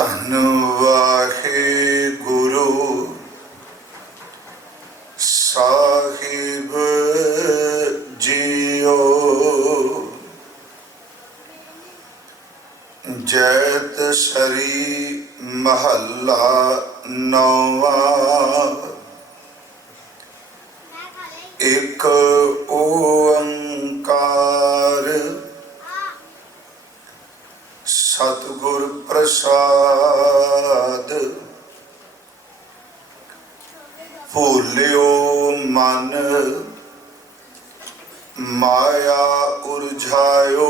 ਧੰਨ ਵਾਹਿਗੁਰੂ ਸਾਹਿਬ ਜੀਓ। ਜੈਤ ਸਰੀ ਮਹੱਲਾ ਨੌਵਾਂ। ਇੱਕ ਓੰਕਾਰ ਸਤਿਗੁਰ ਪ੍ਰਸਾਦ। ਭੁਲਿਓ ਮਨ ਮਾਇਆ ਉਰਝਾਇਓ।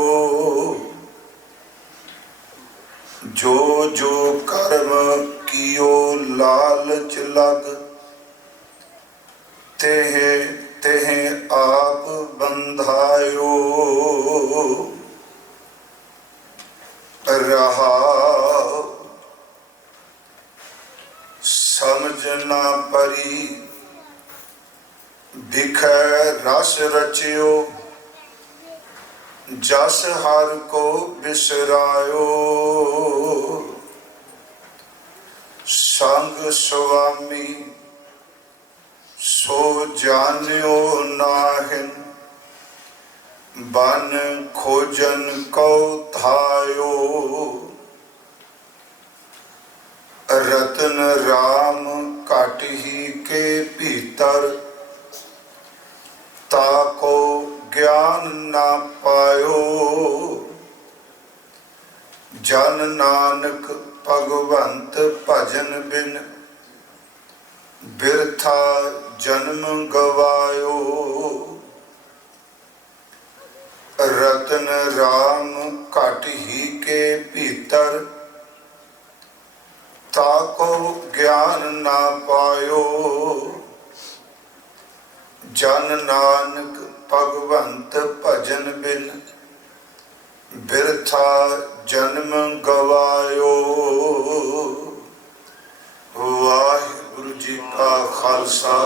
ਜੋ ਜੋ ਕਰਮ ਕੀਓ ਲਾਲਚ ਲਗ। तेह तेह आप बंधायो। रहा समझ ना परी भिखै रस रचियो। जस हर को बिसरायो। संग स्वामी सो जान्यो नाहिन। बन खोजन को थायो। रतन राम घट ही के भीतर। ताको ज्ञान ना पायो। जन नानक भगवंत भजन बिन। बिरथा जन्म गवायो। रतन राम घट ही के भीतर। ताको ज्ञान ना पायो। जन नानक भगवंत भजन बिन। बिरथा जन्म गवायो। वाहिगुरु जी का खालसा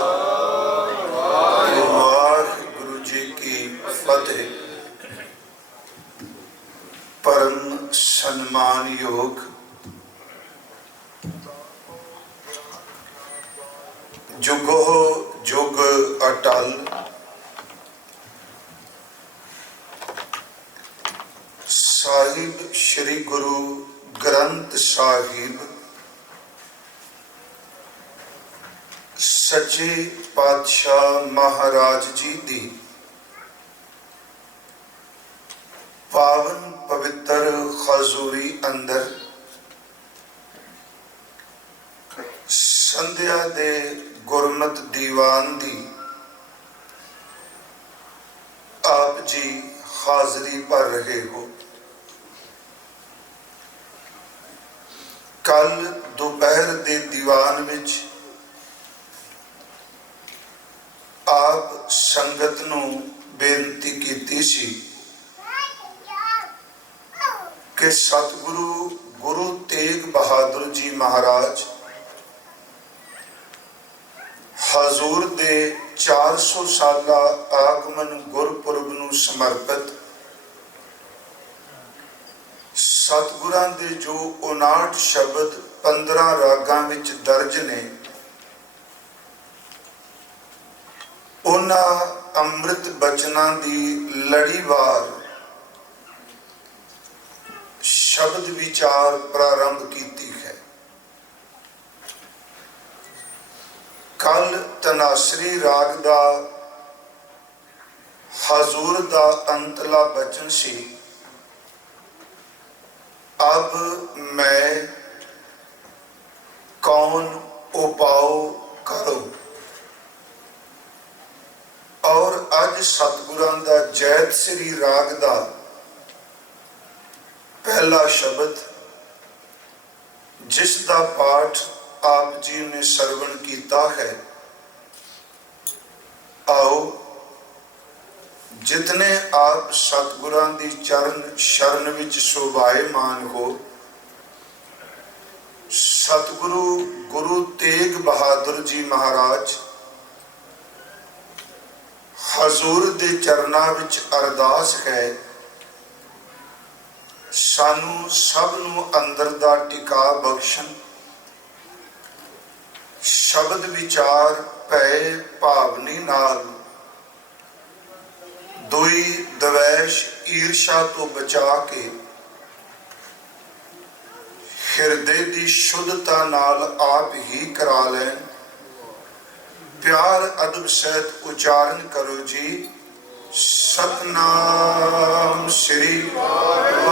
वाहिगुरु जी की फतेह। परम सम्मान योग जुगो जुग अटल। साहिब श्री गुरु ग्रंथ साहिब सच्चे पातशाह महाराज जी दी पावन पवित्र हजूरी अंदर संध्या दे गुरमत दीवान दी आप जी हाजरी भर रहे हो। कल दोपहर दे दीवान विच आप संगत नूं बेनती कीती सी कि सतगुरु गुरु तेग बहादुर जी महाराज हजूर दे 400 साला आगमन गुरपुरब नूं समर्पित सतगुरां दे जो 59 शब्द 15 रागां विच दर्ज ने उन्हां अमृत बचनां दी लड़ीवार शब्द विचार प्रारंभ कीती है। कल तनासरी राग दा हजूर दा अंतला बचन सी। अब मैं कौन उपाओ करो। और अज सतगुरां दा जैत श्री राग दा पहला शब्द जिस दा पाठ आप जी ने सरवण कीता है। आओ जितने आप सतगुरां दी चरण शरण विच शोभायमान हो। सतगुरु गुरु तेग बहादुर जी महाराज हजूर दे चरना विच अरदास है। सानू सब नू अंदर दा टिका बख्शन, शब्द विचार भय भावनी नाल दुई द्वेष ईर्षा तो बचा के हिरदे दी शुद्धता नाल आप ही करा लैन। प्यार अदब सहित उच्चारण करो जी, सतनाम श्री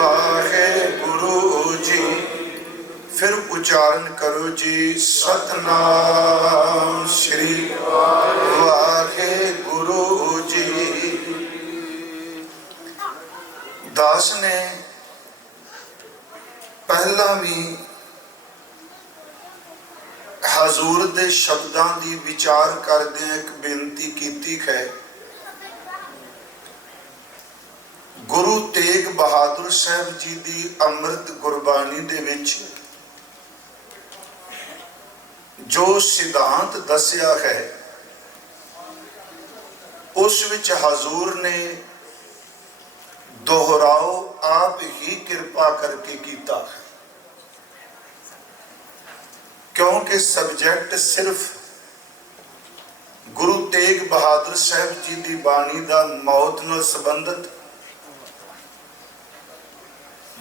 वाहेगुरु जी। फिर उच्चारण करो जी, सतनाम श्री वाहेगुरु जी। दास ने पहला भी हजूर दे शब्दां दी विचार करदे एक बेनती कीती है। गुरु तेग बहादुर साहब जी दी अमृत गुरबानी दे विच जो सिद्धांत दसिया है, उस विच हजूर ने दोहराओ आप ही कृपा करके कीता है, क्योंकि सब्जेक्ट सिर्फ गुरु तेग बहादुर साहब जी की बाणी का मौत नाल संबंधित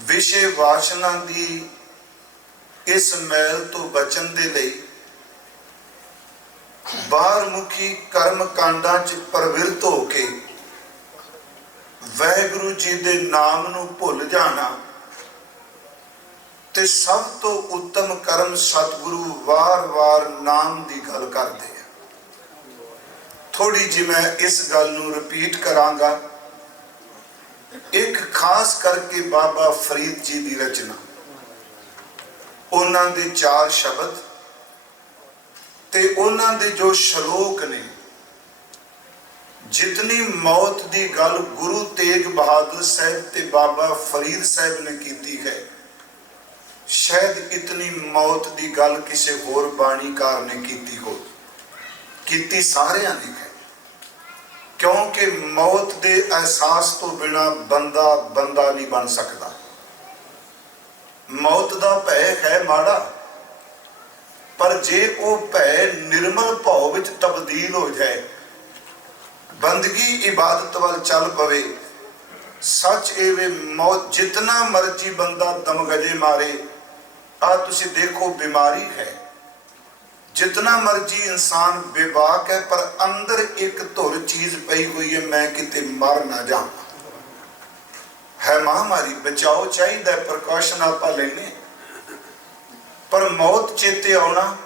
विषय वासना की इस मैल तो बचन दे लई बाहरमुखी कर्म कांडां च प्रवृत्त होके वाहिगुरु जी दे नाम नूं भुल जाना ते सब तो उत्तम कर्म सतगुरु वार वार नाम की गल करते हैं। थोड़ी जी मैं इस गल नूं रिपीट करांगा। एक खास करके बाबा फरीद जी की रचना, उन्हां दे 4 शब्द ते उन्हां दे जो श्लोक ने, जितनी मौत की गल गुरु तेग बहादुर साहब ते बाबा फरीद साहब ने की है, शायद इतनी मौत की गल किसी होर बाणीकार ने की हो, की सारियां ने है। क्योंकि मौत के एहसास तो बिना बंदा बंदा नहीं बन सकता। मौत का भय है माड़ा, पर जे वो भय निर्मल भाव विच तब्दील हो जाए, बंदगी इबादत वाल चल पवे, सच एवे मौत जितना मर्जी बंदा दमगजे मारे, आ तुसी देखो बीमारी है, जितना मर्जी इंसान बेबाक है, पर अंदर एक धुर चीज पई हुई है, मैं किते मर ना जाऊं। है महामारी, बचाओ चाहिए, प्रकाशन आप लेने, पर मौत चेते आना,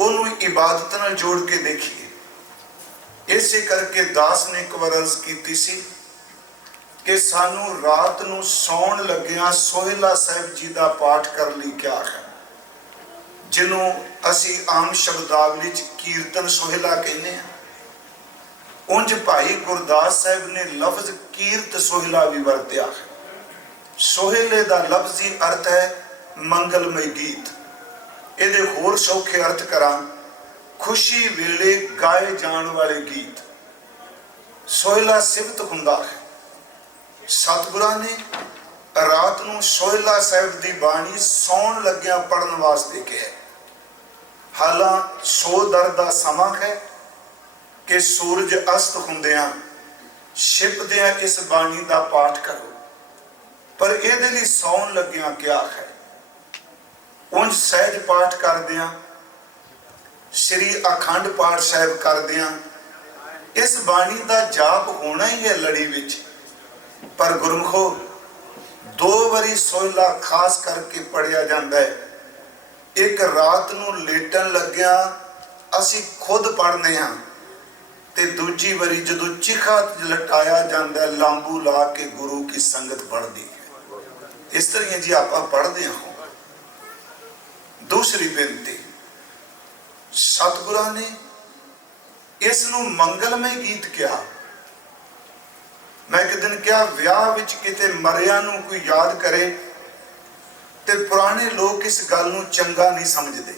उन्होंने इबादत नाल जोड़ के देखिए। इसे करके दास ने एक बार अर्ज की सी कि सानू रात नू सौण लग्या सोहिला साहिब जी का पाठ कर ली क्या है, जिन्हों असी आम शब्दावली च कीर्तन सोहिला कहने हैं। उंज भाई गुरदास साहब ने लफ्ज कीर्त सोहिला भी वरत्या है। सोहेले का लफ्जी अर्थ है मंगलमय गीत। ये होर सौखे अर्थ करा, खुशी वेले गाए जान वाले गीत। सोहिला सिफत हुंदा है। सतगुरां ने रात नूं सोहिला साहिब की बाणी सौण लग्या पढ़न वास्ते कहा। हालां सो दर दा समा है कि सूरज अस्त हुंदियां छिपदियां इस बाणी का पाठ करो, पर इहदे लई सौण लग्या क्या है। उंज सहज पाठ करदियां, श्री अखंड पाठ साहिब करदियां, इस बाणी का जाप होना ही है लड़ी विच। पर गुरमुखो 2 बारी सोहिला खास करके पढ़िया जाता है। एक रात नूं लेटन लग्या असी खुद पढ़ने हाँ, ते दूजी बारी जदों चिखा लटाया जाता है, लांबू ला के गुरु की संगत पढ़ती है। इस तरह जी आप पढ़ते हो। दूसरी बेनती, सतगुरां ने इस नूं मंगलमय गीत कहा। मैं एक दिन क्या विआह विच किते मरिया नूं कोई याद करे ते पुराने लोग इस गल नूं चंगा नहीं समझते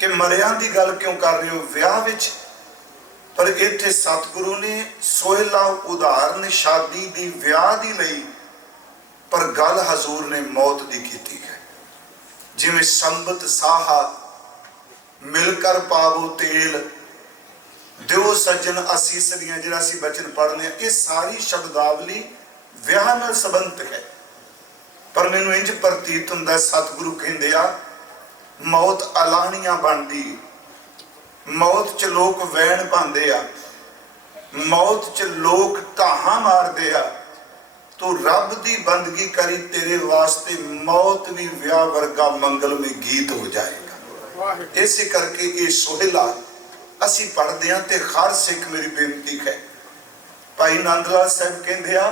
कि मरिया की गल क्यों कर रहे हो विआह विच। पर इत्थे सतगुरु ने सोहिला उदाहरण शादी दी विआह दी लई पर गल हजूर ने मौत की की है। जिमें संबत साहा मिलकर पावो तेल, दिओ सज्जन असीसरियां, जिहड़ा असीं बचन पढ़ने, ये सारी शब्दावली विआह नाल संबंधित है। पर मैनू इंज प्रतीत हुंदा सतगुरु कहंदे आ मौत अलाहणियां बनदी, मौत च लोग वैण पांदे आ, मौत च लोग ढाहां मारदे आ। तू रब दी बंदगी करी, तेरे वास्ते मौत भी विआह वर्गा मंगलमय गीत हो जाएगा। इसे करके ये सोहला असी पढ़ते हैं ते हर सिख मेरी बेनती है। भाई नंद लाल साहब कहंदे आ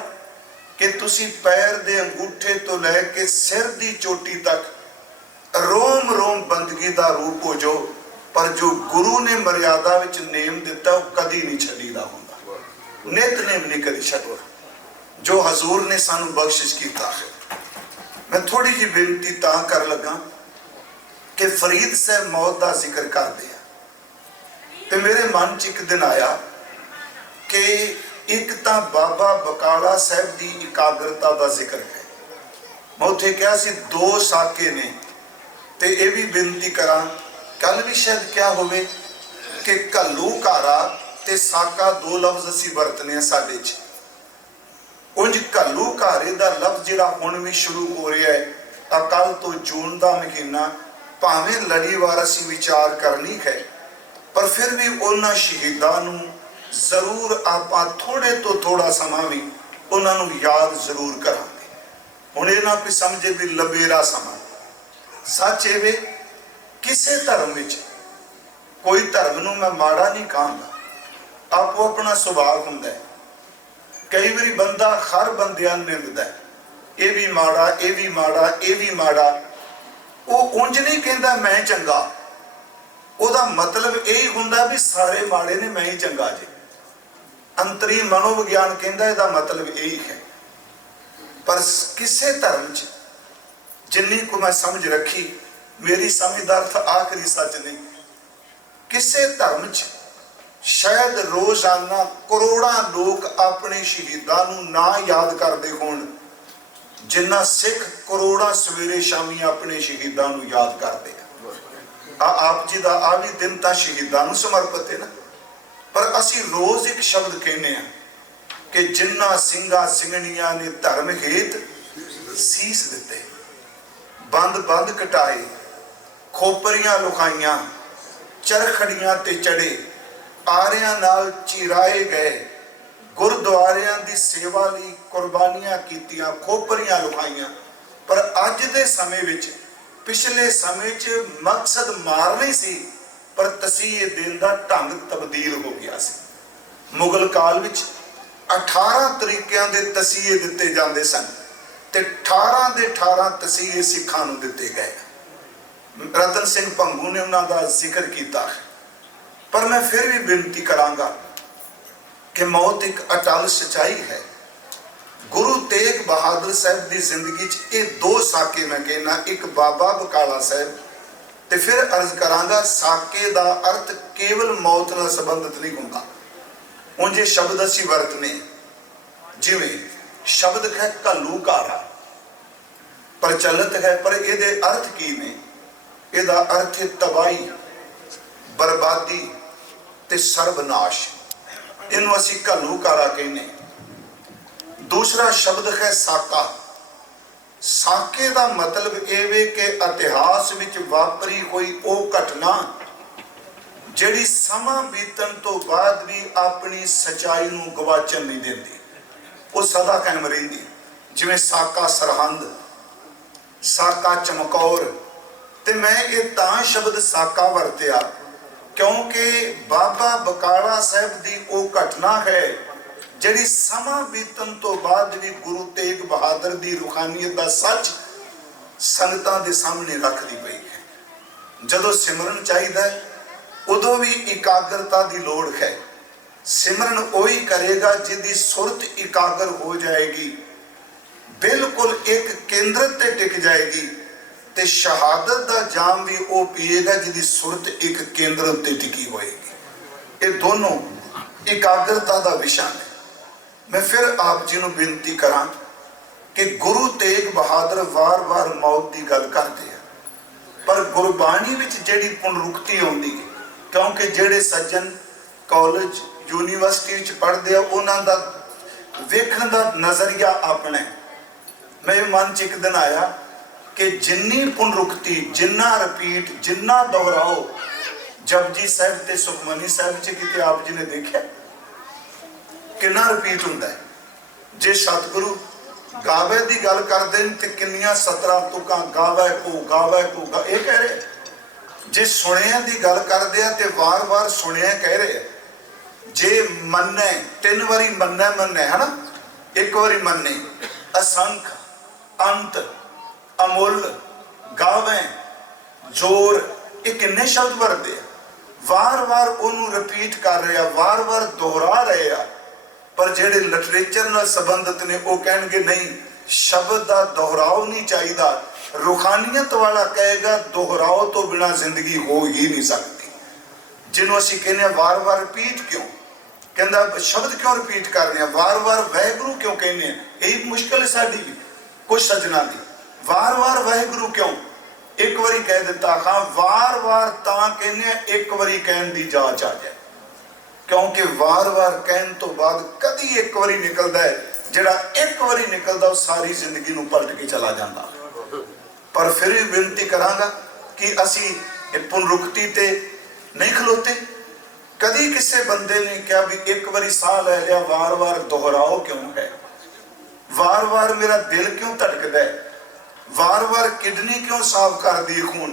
कि तुसी पैर दे अंगूठे तो लैके सिर दी चोटी तक रोम रोम बंदगी दा रूप हो जो, पर जो गुरु ने मर्यादा विच नेम दिता वो कदी नहीं छड़ीदा हुंदा, नितनेम नहीं कदी छड्डदा जो हजूर ने सानू बख्शिश कीता है। मैं थोड़ी जी बेनती तां कर लगा कि फरीद साहब मौत का जिक्र करते हैं तो मेरे मन च एक दिन आया कि एक तो बाबा बकाला साहब की एकाग्रता का जिक्र है। मैं उत्थे कहा सी दो साके ने, तो ये भी बेनती करा कल भी शायद क्या होवे कि घल्लूकारा ते साका दो लफ्ज असी वरतने साडे च। उंज घल्लूकारे का लफ्ज जिहड़ा हुण भी शुरू हो रहा है, अकल तो जून का महीना, भावें लड़ीवार असी विचार करनी है, पर फिर भी उन्हां शहीदां नूं जरूर आपां थोड़े तो थोड़ा समा भी उन्हां नूं याद जरूर करांगे। हुण इह ना कोई समझे भी लबेरा समा। सच इवे किसे धर्म विच कोई धर्म नूं मैं माड़ा नहीं कहांगा, आपो अपना सुभाव हुंदा है। कई बारी बंदा हर बंदियां नूं निंददा है, ये भी माड़ा, ये भी माड़ा, ये भी माड़ा। वो उंज नहीं कहंदा मैं चंगा, ਉਹਦਾ मतलब यही हुंदा भी सारे माड़े ने मैं ही चंगा जे। अंतरी मनोविज्ञान कहंदा ਇਹਦਾ मतलब यही है। पर किसे धर्म च जिन्नी को मैं समझ रखी, मेरी समझ दा अर्थ आखिरी सच नहीं, किसे धर्म च शायद रोजाना करोड़ां लोग अपने शहीदां नूं ना याद करते होण जिन्ना सिख करोड़ां सवेरे शामी अपने शहीदां नूं याद करते हैं। आप जी का आ भी दिन तो शहीदां नूं समर्पित है ना, पर असी रोज एक शब्द कहने कि जिन्ना सिंगा सिंगणियां ने धर्म हेत सीस दिते, बंद बंद कटाए, खोपरियां लुकाइयां, चरखड़ियां ते चढ़े, आरियां नाल चिराए गए, गुरुद्वारियां दी सेवा लई कुर्बानियां कीतियां, खोपरियां लुकाइयां। पर अज दे समय विच पिछले समय च मकसद मार नहीं सी, पर तसीहे देन दा ढंग तब्दील हो गया सी। मुगल काल विच 18 तरीकों के तसीहे दिते जाते सन ते 18 दे 18 तसीहे सिखां नूं दिते गए। रतन सिंह भंगू ने उन्हां दा जिक्र किया है। पर मैं फिर भी बेनती करांगा कि मौत एक अटल सच्चाई है। गुरु तेग बहादुर साहब की जिंदगी च ये दो साके मैं कहना, एक बाबा बकाला साहब, ते फिर अर्ज करांगा साके दा अर्थ केवल मौत नाल संबंधित नहीं हुंदा। उंज ये शब्द असीं वरतने जिवें शब्द है घल्लूकारा प्रचलित है, पर इहदे अर्थ की ने? इहदा अर्थ है तबाही, बर्बादी ते सर्वनाश। इनू असीं घल्लूकारा कहने। दूसरा शब्द है साका। साके का मतलब एवे कि इतिहास विच वापरी कोई वो घटना जिहड़ी समा बीतण तो बाद भी अपनी सच्चाई नूं गवाचण नहीं देंदी, वो सदा कायम रहिंदी। जिवें साका सरहंद, साका चमकौर। ते मैं ये तां शब्द साका वरतिया क्योंकि बाबा बकाला साहब की वो घटना है जिहड़ी समा बीतण तो बाद भी गुरु तेग बहादुर की रूहानीयत का सच संगतां दे सामने रख दी पई है। जदों सिमरन चाहिए उदों भी एकाग्रता की लोड़ है। सिमरन वही करेगा जिसकी सुरत एकाग्र हो जाएगी, बिल्कुल एक केंद्र ते टिक जाएगी, ते शहादत का जाम भी वो पिएगा जिसकी सुरत एक केंद्र उत्ते टिकी होएगी। ये दोनों एकाग्रता का विषय है। मैं फिर आप जी नूं बेनती करा कि गुरु तेग बहादुर वार-वार मौत की गल करते हैं, पर गुरबाणी विच जिहड़ी पुनरुक्ति आउंदी है, क्योंकि जिहड़े सज्जन कॉलेज यूनीवर्सिटी विच पढ़ते हैं उन्हां दा वेखण दा नज़रिया अपना है। मेरे मन च एक दिन आया कि जिन्नी पुनरुक्ति, जिन्ना रिपीट, जिन्ना दोहराओ जपजी साहिब ते सुखमनी साहिब च किते आप जी ने देखा कितना रिपीट हुंदा है। जे सतगुरु गावे की गल करते हैं तो किन्नियां 17 तुकां गावे को ये कह रहे। जे सुनिया की गल करते हैं तो वार वार सुनिया कह रहे। जे मन्ने 3 बारी मन्ने है ना, एक बारी मन्ने, असंख, अंत, अमुल, गावे, जोर, ये किन्ने शब्द भरते हैं। वार वार उन्होंने रिपीट कर रहे, वार वार दोहरा रहे हैं। पर जेडे लिटरेचर नाल संबंधित ने वो कहेंगे नहीं, शब्द का दोहराव नहीं चाहिए। रूहानियत वाला कहेगा दोहराव तो बिना जिंदगी हो ही नहीं सकती। जिन्हों असीं कहने वार वार रिपीट क्यों, कहता शब्द क्यों रिपीट कर रहे हैं, वार वार वाहिगुरू क्यों कहने, यही मुश्किल है साडी भी कुछ सज्जना की। वार वार वाहिगुरू क्यों, एक बारी कह दिता, हाँ वार वार तां कहने एक बारी कहन दी जांच आ जाए, क्योंकि वार वार कहने तो बाद कभी एक बारी निकलता है, जिहड़ा एक बारी निकलता वो सारी जिंदगी नूं पलट के चला जाता। पर फिर भी बेनती करांगा कि असी पुनरुक्ति ते नहीं खलोते। कभी किसी बंदे ने कहा भी एक बारी साह लै लिया, वार वार दोहराओ क्यों है, वार वार मेरा दिल क्यों धड़कता है, वार वार किडनी क्यों साफ कर दी खून,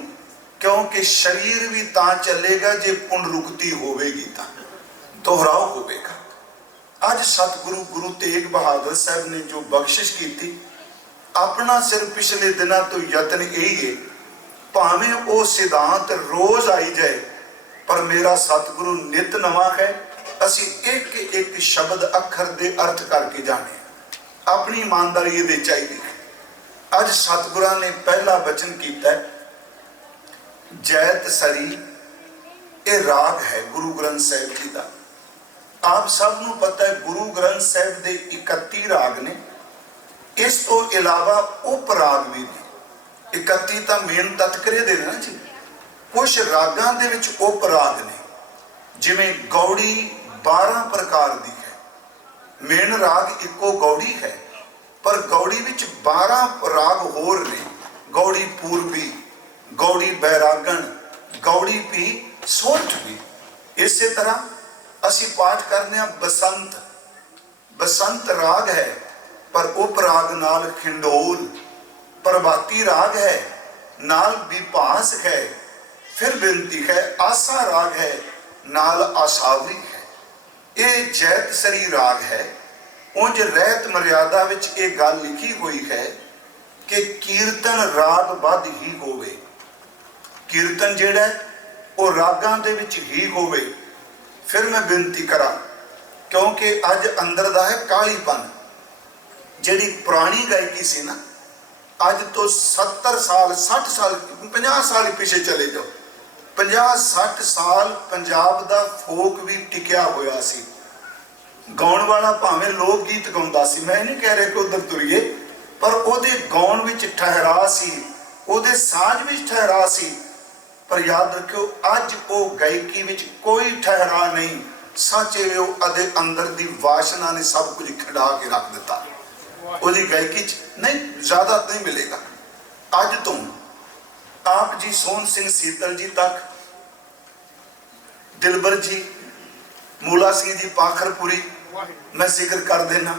क्योंकि शरीर भी तां चलेगा जे पुनरुक्ति होवेगी, तां दोहराव होगा। अज सतगुरु गुरु तेग बहादुर साहब ने जो बख्शिश की, अपना सिर पिछले दिनों तो यत्न यही है, भावें वो सिद्धांत रोज आई जाए, पर मेरा सतगुरु नित नवा है। असी एक एक शब्द अखर दे अर्थ करके जाने, अपनी ईमानदारी ये चाहिए। अज सतगुरा ने पहला वचन किया, जैत सरी, ये राग है गुरु ग्रंथ साहिब जी का। आप सबनों पता है गुरु ग्रंथ साहिब के 31 राग ने, इस तो इलावा उप राग भी ने। 31 तो मेन तत्करे दे ना जी, कुछ रागां दे विच उप राग ने, जिवें गौड़ी 12 प्रकार दी है। मेन राग इको गौड़ी है, पर गौड़ी विच 12 राग होर ने, गौड़ी पूर्वी, गौड़ी बैरागण, गौड़ी भी, सोठ भी। इसी तरह असी पाठ करने बसंत, बसंत राग है, पर उप राग नाल खिंडोल, प्रभाती राग है, नाल विपास है, फिर बिनती है, आसा राग है, नाल आसावरी है। ये जैत सरी राग है। उंज रहत मर्यादा विच ये गल लिखी हुई है कि कीर्तन राग बद ही होवे, कीर्तन जिहड़ा वो रागां दे विच ही होवे। फिर मैं बेनती करा, क्योंकि अज अंदर दा है कालीपन, जिहड़ी पुरानी गायकी सी ना, अज तो 70 साल 60 साल 50 साल पीछे चले जाओ, 50-60 साल पंजाब दा फोक भी टिकिया होया सी। गाउण वाला भावें लोक गीत गाउंदा सी, मैं नहीं कह रहा कि उधर तुरीए, पर उहदे गाउण विच ठहरा सी, उहदे साज विच ठहरा सी। पर याद रखियो, अज वो गायकी विच कोई ठहरा नहीं, सच वो अदे अंदर दी वासना ने सब कुछ खिड़ा के रख दिता। उसकी गायकी नहीं ज्यादा नहीं मिलेगा। अज तो आप जी सोहन सिंह सीतल जी तक, दिलबर जी, मूला सिंह जी पाखरपुरी, मैं जिक्र कर देना,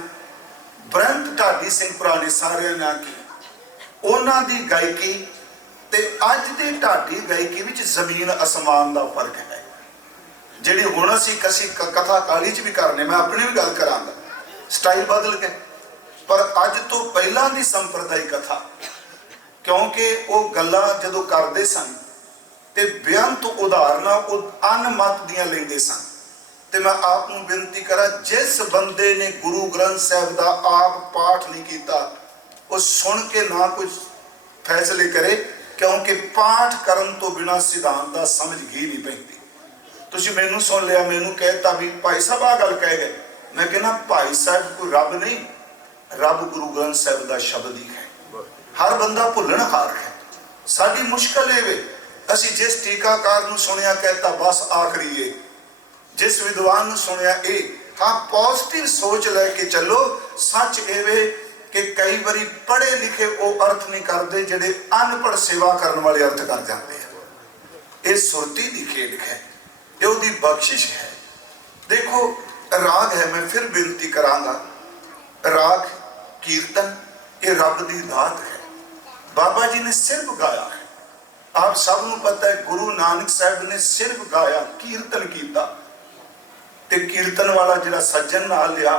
ब्रंट ढाडी सिंह पुराने सारे ना की, उन्हां दी गायकी ते अज दे ढाडी गायकी विच जमीन आसमान का फर्क है। जिहड़ी हुण असीं कसी कथा काली च भी करने, मैं अपनी भी गल करांगा, स्टाइल बदल के, पर अज तो पहलां दी संप्रदाय कथा, क्योंकि वो गल्लां जदों करदे सन ते बेअंत उदाहरणां अनमत दियां लैंदे सन। ते मैं आप नूं बेनती करा, जिस बंदे ने गुरु ग्रंथ साहिब दा आप पाठ नहीं किया, वो सुन के ना कुछ फैसले करे, क्योंकि पाठ करन तो बिना सिद्धांत दा समझ ही नहीं पैंदी। तुसीं मैनूं सुन लिया, मैनूं कहता भी भाई साहब आ गल कह गए, मैं कहना भाई साहब कोई रब नहीं, रब गुरु ग्रंथ साहिब का शब्द ही है। हर बंदा भुलणहार है। साडी मुश्किल ये वे, असी जिस टीकाकार नूं सुनिया कहता बस आखिरी है, जिस विद्वान नूं सुनिया ए। हाँ, पॉजिटिव सोच लैके चलो। सच ये वे कि कई बारी पढ़े लिखे वो अर्थ नहीं करते जिहड़े अनपढ़ सेवा करने वाले अर्थ कर जाते हैं। ये सुरती की खेल है, ये उसकी बख्शिश है। देखो राग है, मैं फिर बेनती करांगा, राग कीर्तन ये रब की दात है। बाबा जी ने सिर्फ गाया है। आप सबनों पता है गुरु नानक साहब ने सिर्फ गाया, कीर्तन किया। ते कीर्तन वाला जिहड़ा सज्जन नाल लिया,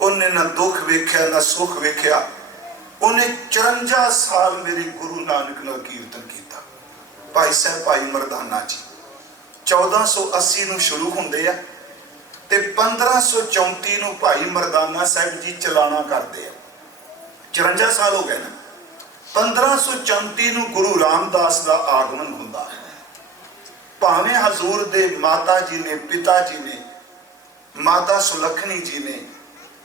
उन्हें ना दुख वेख्या ना सुख वेख्या। उन्हें 54 साल मेरे गुरु नानक नाल कीर्तन किया। भाई साहब भाई मरदाना जी 1480 नूं शुरू होंदे आ ते 1534 नूं भाई मरदाना साहब जी चलाना करते हैं। 54 साल हो गए ना। 1534 नूं गुरु रामदास का आगमन हुंदा है। भावें हजूर दे माता जी ने, पिता जी ने, माता सुलखनी जी ने,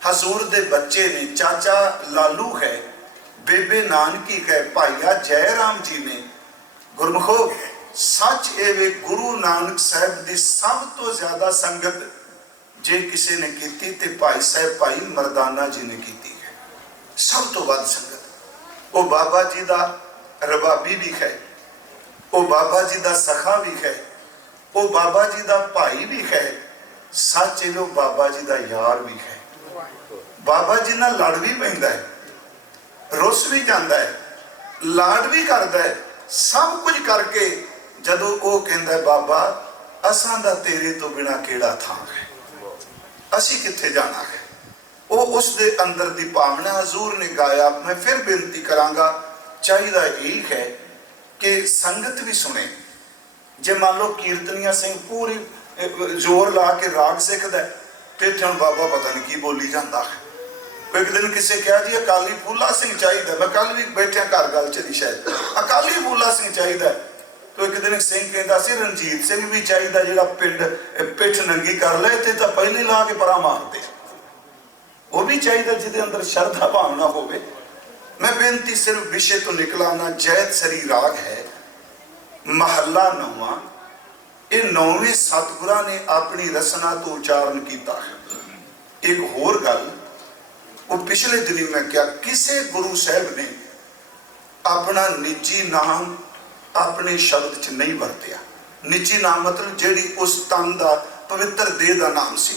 हजूर दे बच्चे ने, चाचा लालू है, बेबे नानकी है, भाईया जयराम जी ने। गुरमुखो सच एवे गुरु नानक साहब की सब तो ज्यादा संगत जे किसी ने की ते भाई साहब भाई मरदाना जी ने की है। सब तो वध संगत वो बाबा जी का रबाबी भी है, वो बाबा जी का सखा भी है, वो बाबा जी का भाई भी है। सच वो बाबा जी का यार भी है। बाबा जी ना लड़ भी पैंदा है, रुस भी जाता है, लाड भी करता है। सब कुछ करके जदों वो कहता है बाबा असां दा तेरे तो बिना केड़ा थां है, असी किथे जाना है। वो उस दे अंदर दी भावना हजूर ने गाया। मैं फिर बेनती करांगा, चाहिए यही है कि संगत भी सुने। जे मान लो कीर्तनिया सिंह पूरी जोर ला के राग सिखदा है तो इत्थे हुण बाबा पता नहीं की बोली जाता है। एक दिन किसी कहा जी अकाली फूला सिंह चाहिए, मैं कल भी बैठा घर गल चली शायद अकाली फूला सिंह चाहिए। तो एक दिन सिंह कहता सी रणजीत सिंह भी चाहिए, जिहड़ा पिंड पिठ नंगी कर ले ते तां पहले ला के परा मारते। वो भी चाहिए जिहदे अंदर श्रद्धा भावना होवे। मैं बेनती सिर्फ विषय तो निकला ना। जैत सरी राग है, महला 9वां। ये 9वें सतगुरां ने अपनी रसना तो उच्चारण किया है। एक होर गल वो पिछले दिन मैं क्या, किसी गुरु साहब ने अपना निजी नाम अपने शब्द च नहीं वरतिया। निजी नाम मतलब जेड़ी उस तन का पवित्र देह का नाम सी,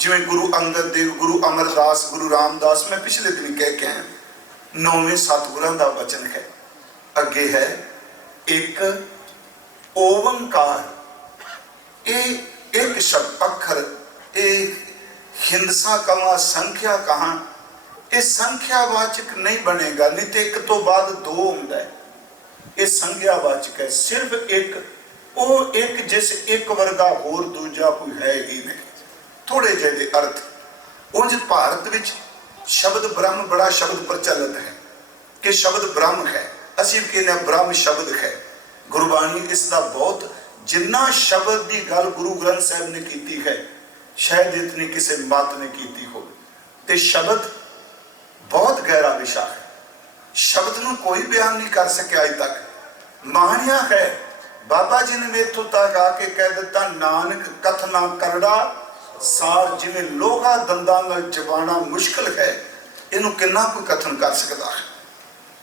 जिवें गुरु अंगद देव, गुरु अमरदास, गुरु रामदास। मैं पिछले दिन कह के आया 9वें सतगुरां का वचन है। अगे है एक ओवंकार। एक शब्द अखर हिंदसा कहा, संख्या कहा, ये संख्यावाचक नहीं बनेगा। नहीं तो एक तो बाद दो होंदा है, ये संख्यावाचक है। सिर्फ एक, वो एक जिस एक वर्गा होर दूजा कोई है ही नहीं। थोड़े ਜਿਹੇ अर्थ उंज भारत विच शब्द ब्रह्म बड़ा शब्द प्रचलित है कि शब्द ब्रह्म है। असीं कहने ब्रह्म शब्द है। गुरबाणी इसका बहुत, जिन्ना शब्द की गल गुरु ग्रंथ साहब ने की है शायद इतनी किसी मत ने की हो। ते शब्द बहुत गहरा विषय है। शब्द नूं कोई बयान नहीं कर सके अज तक। मानिया है बाबा जी ने मेरे तक आके कह दिता, नानक कथना करड़ा सार, जिवें लोहा दंदां नाल चबाना मुश्किल है, इनू किन्ना कोई कथन कर सकता है।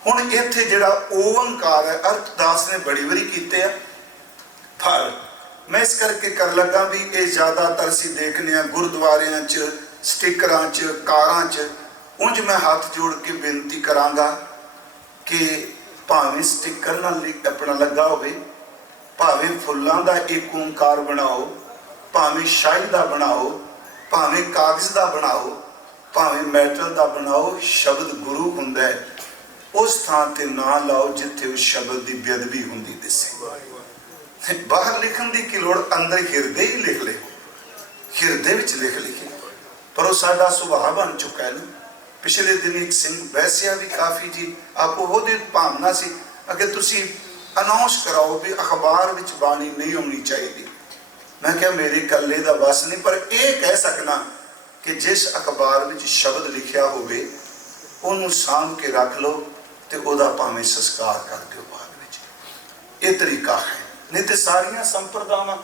हुण इत्थे जिहड़ा ओंकार है, अर्थदास ने बड़ी बारी कीते आ, पर मैं इस करके कर लगा भी ये ज़्यादातर असीं देखने गुरुद्वारियां च, स्टिकरां च, कारां च। उंज मैं हाथ जोड़ के बेनती करांगा कि भावें स्टिकर नाल अपना लगा होवे, भावें फुल्लां दा एक ओंकार बनाओ, भावें शाही दा बनाओ, भावें कागज दा बनाओ, भावें मैटल दा बनाओ, शब्द गुरु हुंदा है। उस थां ते ना लाओ जिथे उस शब्द की बेअदबी हुंदी दिसे। बाहर लिखण दी की लोड़, अंदर हिरदे ही लिख ले, हिरदे विच लिख लिखी। पर वो साडा सुभाव बन चुका है ना। पिछले दिन एक सिंह बैसिया भी काफ़ी जी, आपको वो भावना सी अगर तुसी अनाउंस कराओ भी अखबार विच बाणी नहीं होनी चाहिए। मैं क्या मेरे कल्ले दा बस नहीं, पर यह कह सकना कि जिस अखबार में शब्द लिखिया होवे ਉਹਨੂੰ ਸਾਂਭ के रख लो तो ਉਹਦਾ ਭਾਵੇਂ संस्कार कर ਦਿਓ ਬਾਅਦ ਵਿੱਚ। ਇਹ तरीका है। नहीं तो सारिया संप्रदावां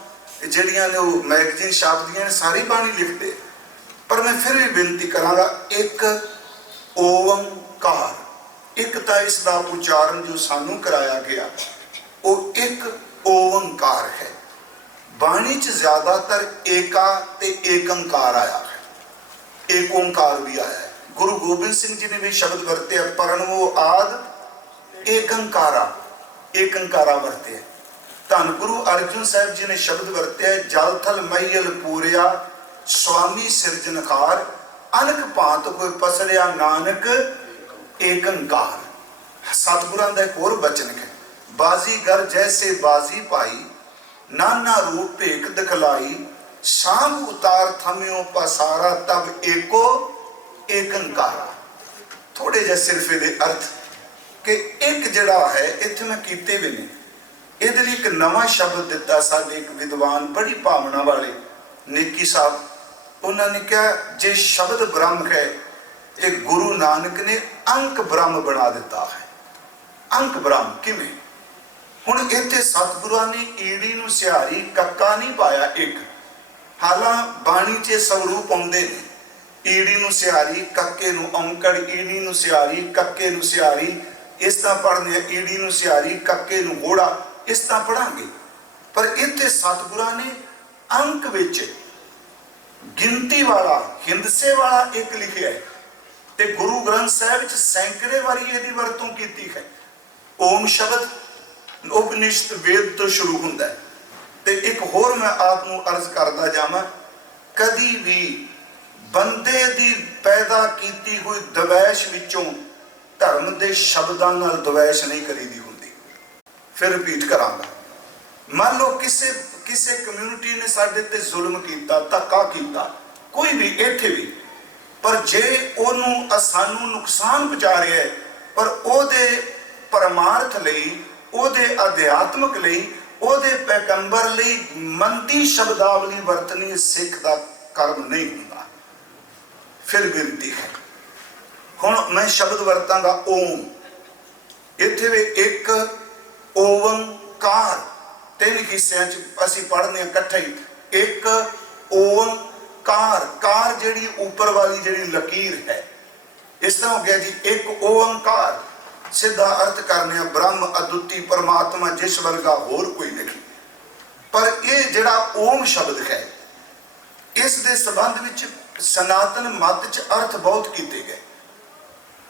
ਜਿਹੜੀਆਂ ਨੇ ਉਹ मैगजीन छापदियां ने सारी बाणी लिखते। पर मैं फिर भी बेनती करांगा, एक ओंकार, एक तो इसका उच्चारण जो सानू कराया गया वो एक ओंकार है। बाणी च ज्यादातर एका ते एकंकार आया है, एक ओंकार भी आया है। गुरु गोबिंद सिंह जी ने भी शब्द वरते परणवो आद एकंकारा, एकंकारा वरते। धन गुरु अर्जुन साहब जी ने शब्द वरते जल थल मैयल पूरिया स्वामी सिरजनकार, अनक भांत कोई पसरिया नानक एकंकार। सतगुरां दा एक होर वचन है, बाजीगर जैसे बाजी पाई नाना रूप भेक दिखलाई, सांभ उतार थम्यो पसारा तब एको एकंकारा। थोड़े जे सिर्फ ये अर्थ कि एक जड़ा है इत्थे मैं कीते भी नहीं, इहदे लई एक नवा शब्द दिता साडे एक विद्वान बड़ी भावना वाले नेकी साहब, उन्होंने कहा जे शब्द ब्रह्म है ये गुरु नानक ने अंक ब्रह्म बना दिता है। अंक ब्रह्म किवें? हुण इत्थे सतगुरुआं ने ईड़ी नूं सिहारी कक्का नहीं पाया एक, हालां बाणी च स्वरूप आउंदे ने, ईड़ी नूं सिहारी कक्के नूं औंकड़, ईड़ी नूं सिहारी कक्के नूं सिहारी, इस तरह पढ़ने ईड़ी नूं सिहारी कक्के नूं घोड़ा, इस तरह पढ़ांगे। पर इत्थे सतगुरां ने अंक विच गिनती वाला हिंदसे वाला एक लिखिया है, ते गुरु ग्रंथ साहिब विच सैकड़े वारी इहदी वरतों कीती है। ओम शब्द उपनिषद वेद तो शुरू हुंदा है। ते एक होर मैं आप नूं अर्ज करदा जावां, कदी भी बंदे दी पैदा कीती हुई दवैश विचों धर्म दे शब्दां नाल दवैश नहीं करीदी हुंदी। फिर रिपीट करांगा, मान लो किसे किसी कम्यूनिटी ने साडे ते जुल्म कीता, धक्का कीता, कोई भी इत्थे भी, पर जे ओनू सानू नुकसान पहुंचा रहा है, पर ओदे परमार्थ लई, ओदे अध्यात्मक लई, ओदे पैगंबर लई मंदी शब्दावली वरतनी सिख दा कर्म नहीं हुंदा। फिर विनती है, हुण मैं शब्द वरतांगा ओम, इत्थे वे एक ओंकार, तीन हिस्सों असीं पढ़ने इकट्ठे ही, एक ओंकार, कार जिहड़ी ऊपर वाली जिहड़ी लकीर है, इस तरह हो गया जी एक ओंकार। सीधा अर्थ करने ब्रह्म अद्वितीय परमात्मा जिस वर्गा होर कोई नहीं। पर यह जिहड़ा ओम शब्द है, इस दे संबंध विच सनातन मत च अर्थ बहुत किए गए।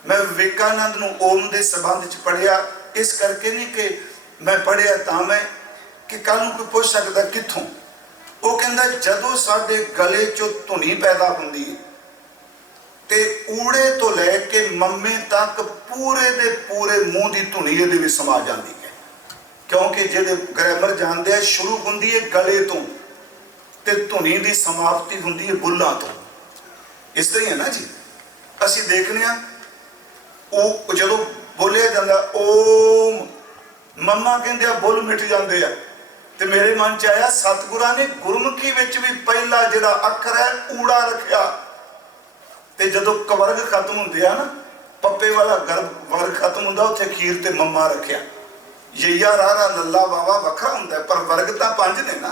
मैं विवेकानंद नूं ओम दे संबंध च पढ़िया, इस करके नहीं कि मैं पढ़िया तां मैं कि कल कोई पूछ सकता कित्थों। वो कहता जदों साडे गले चो धुनी पैदा हुंदी ते ऊड़े तो लैके मम्मे तक पूरे दे पूरे मूँह की धुनी इहदे विच समा जाती है, क्योंकि जिहड़े ग्रामर जानते हैं शुरू हुंदी है गले तो ते धुनी की समाप्ति हुंदी है बुल्लां तो। इस तरह है ना जी, असीं देखने वो जदों बोलिया जांदा ओम, मम्मा कहंदे बुल मिट जाते हैं। ते मेरे मन च आया सतगुरां ने गुरमुखी विच भी पहला जिहड़ा अखर है ऊड़ा रखिया, ते जदों कवर्ग खत्म हुंदे आ ना, पप्पे वाला गर्भ वर्ग खत्म हुंदा, उत्थे खीर ते मम्मा रखिया। यैया रारा लल्ला वावा वखरा हुंदा है, पर वर्ग तां पंज ने ना,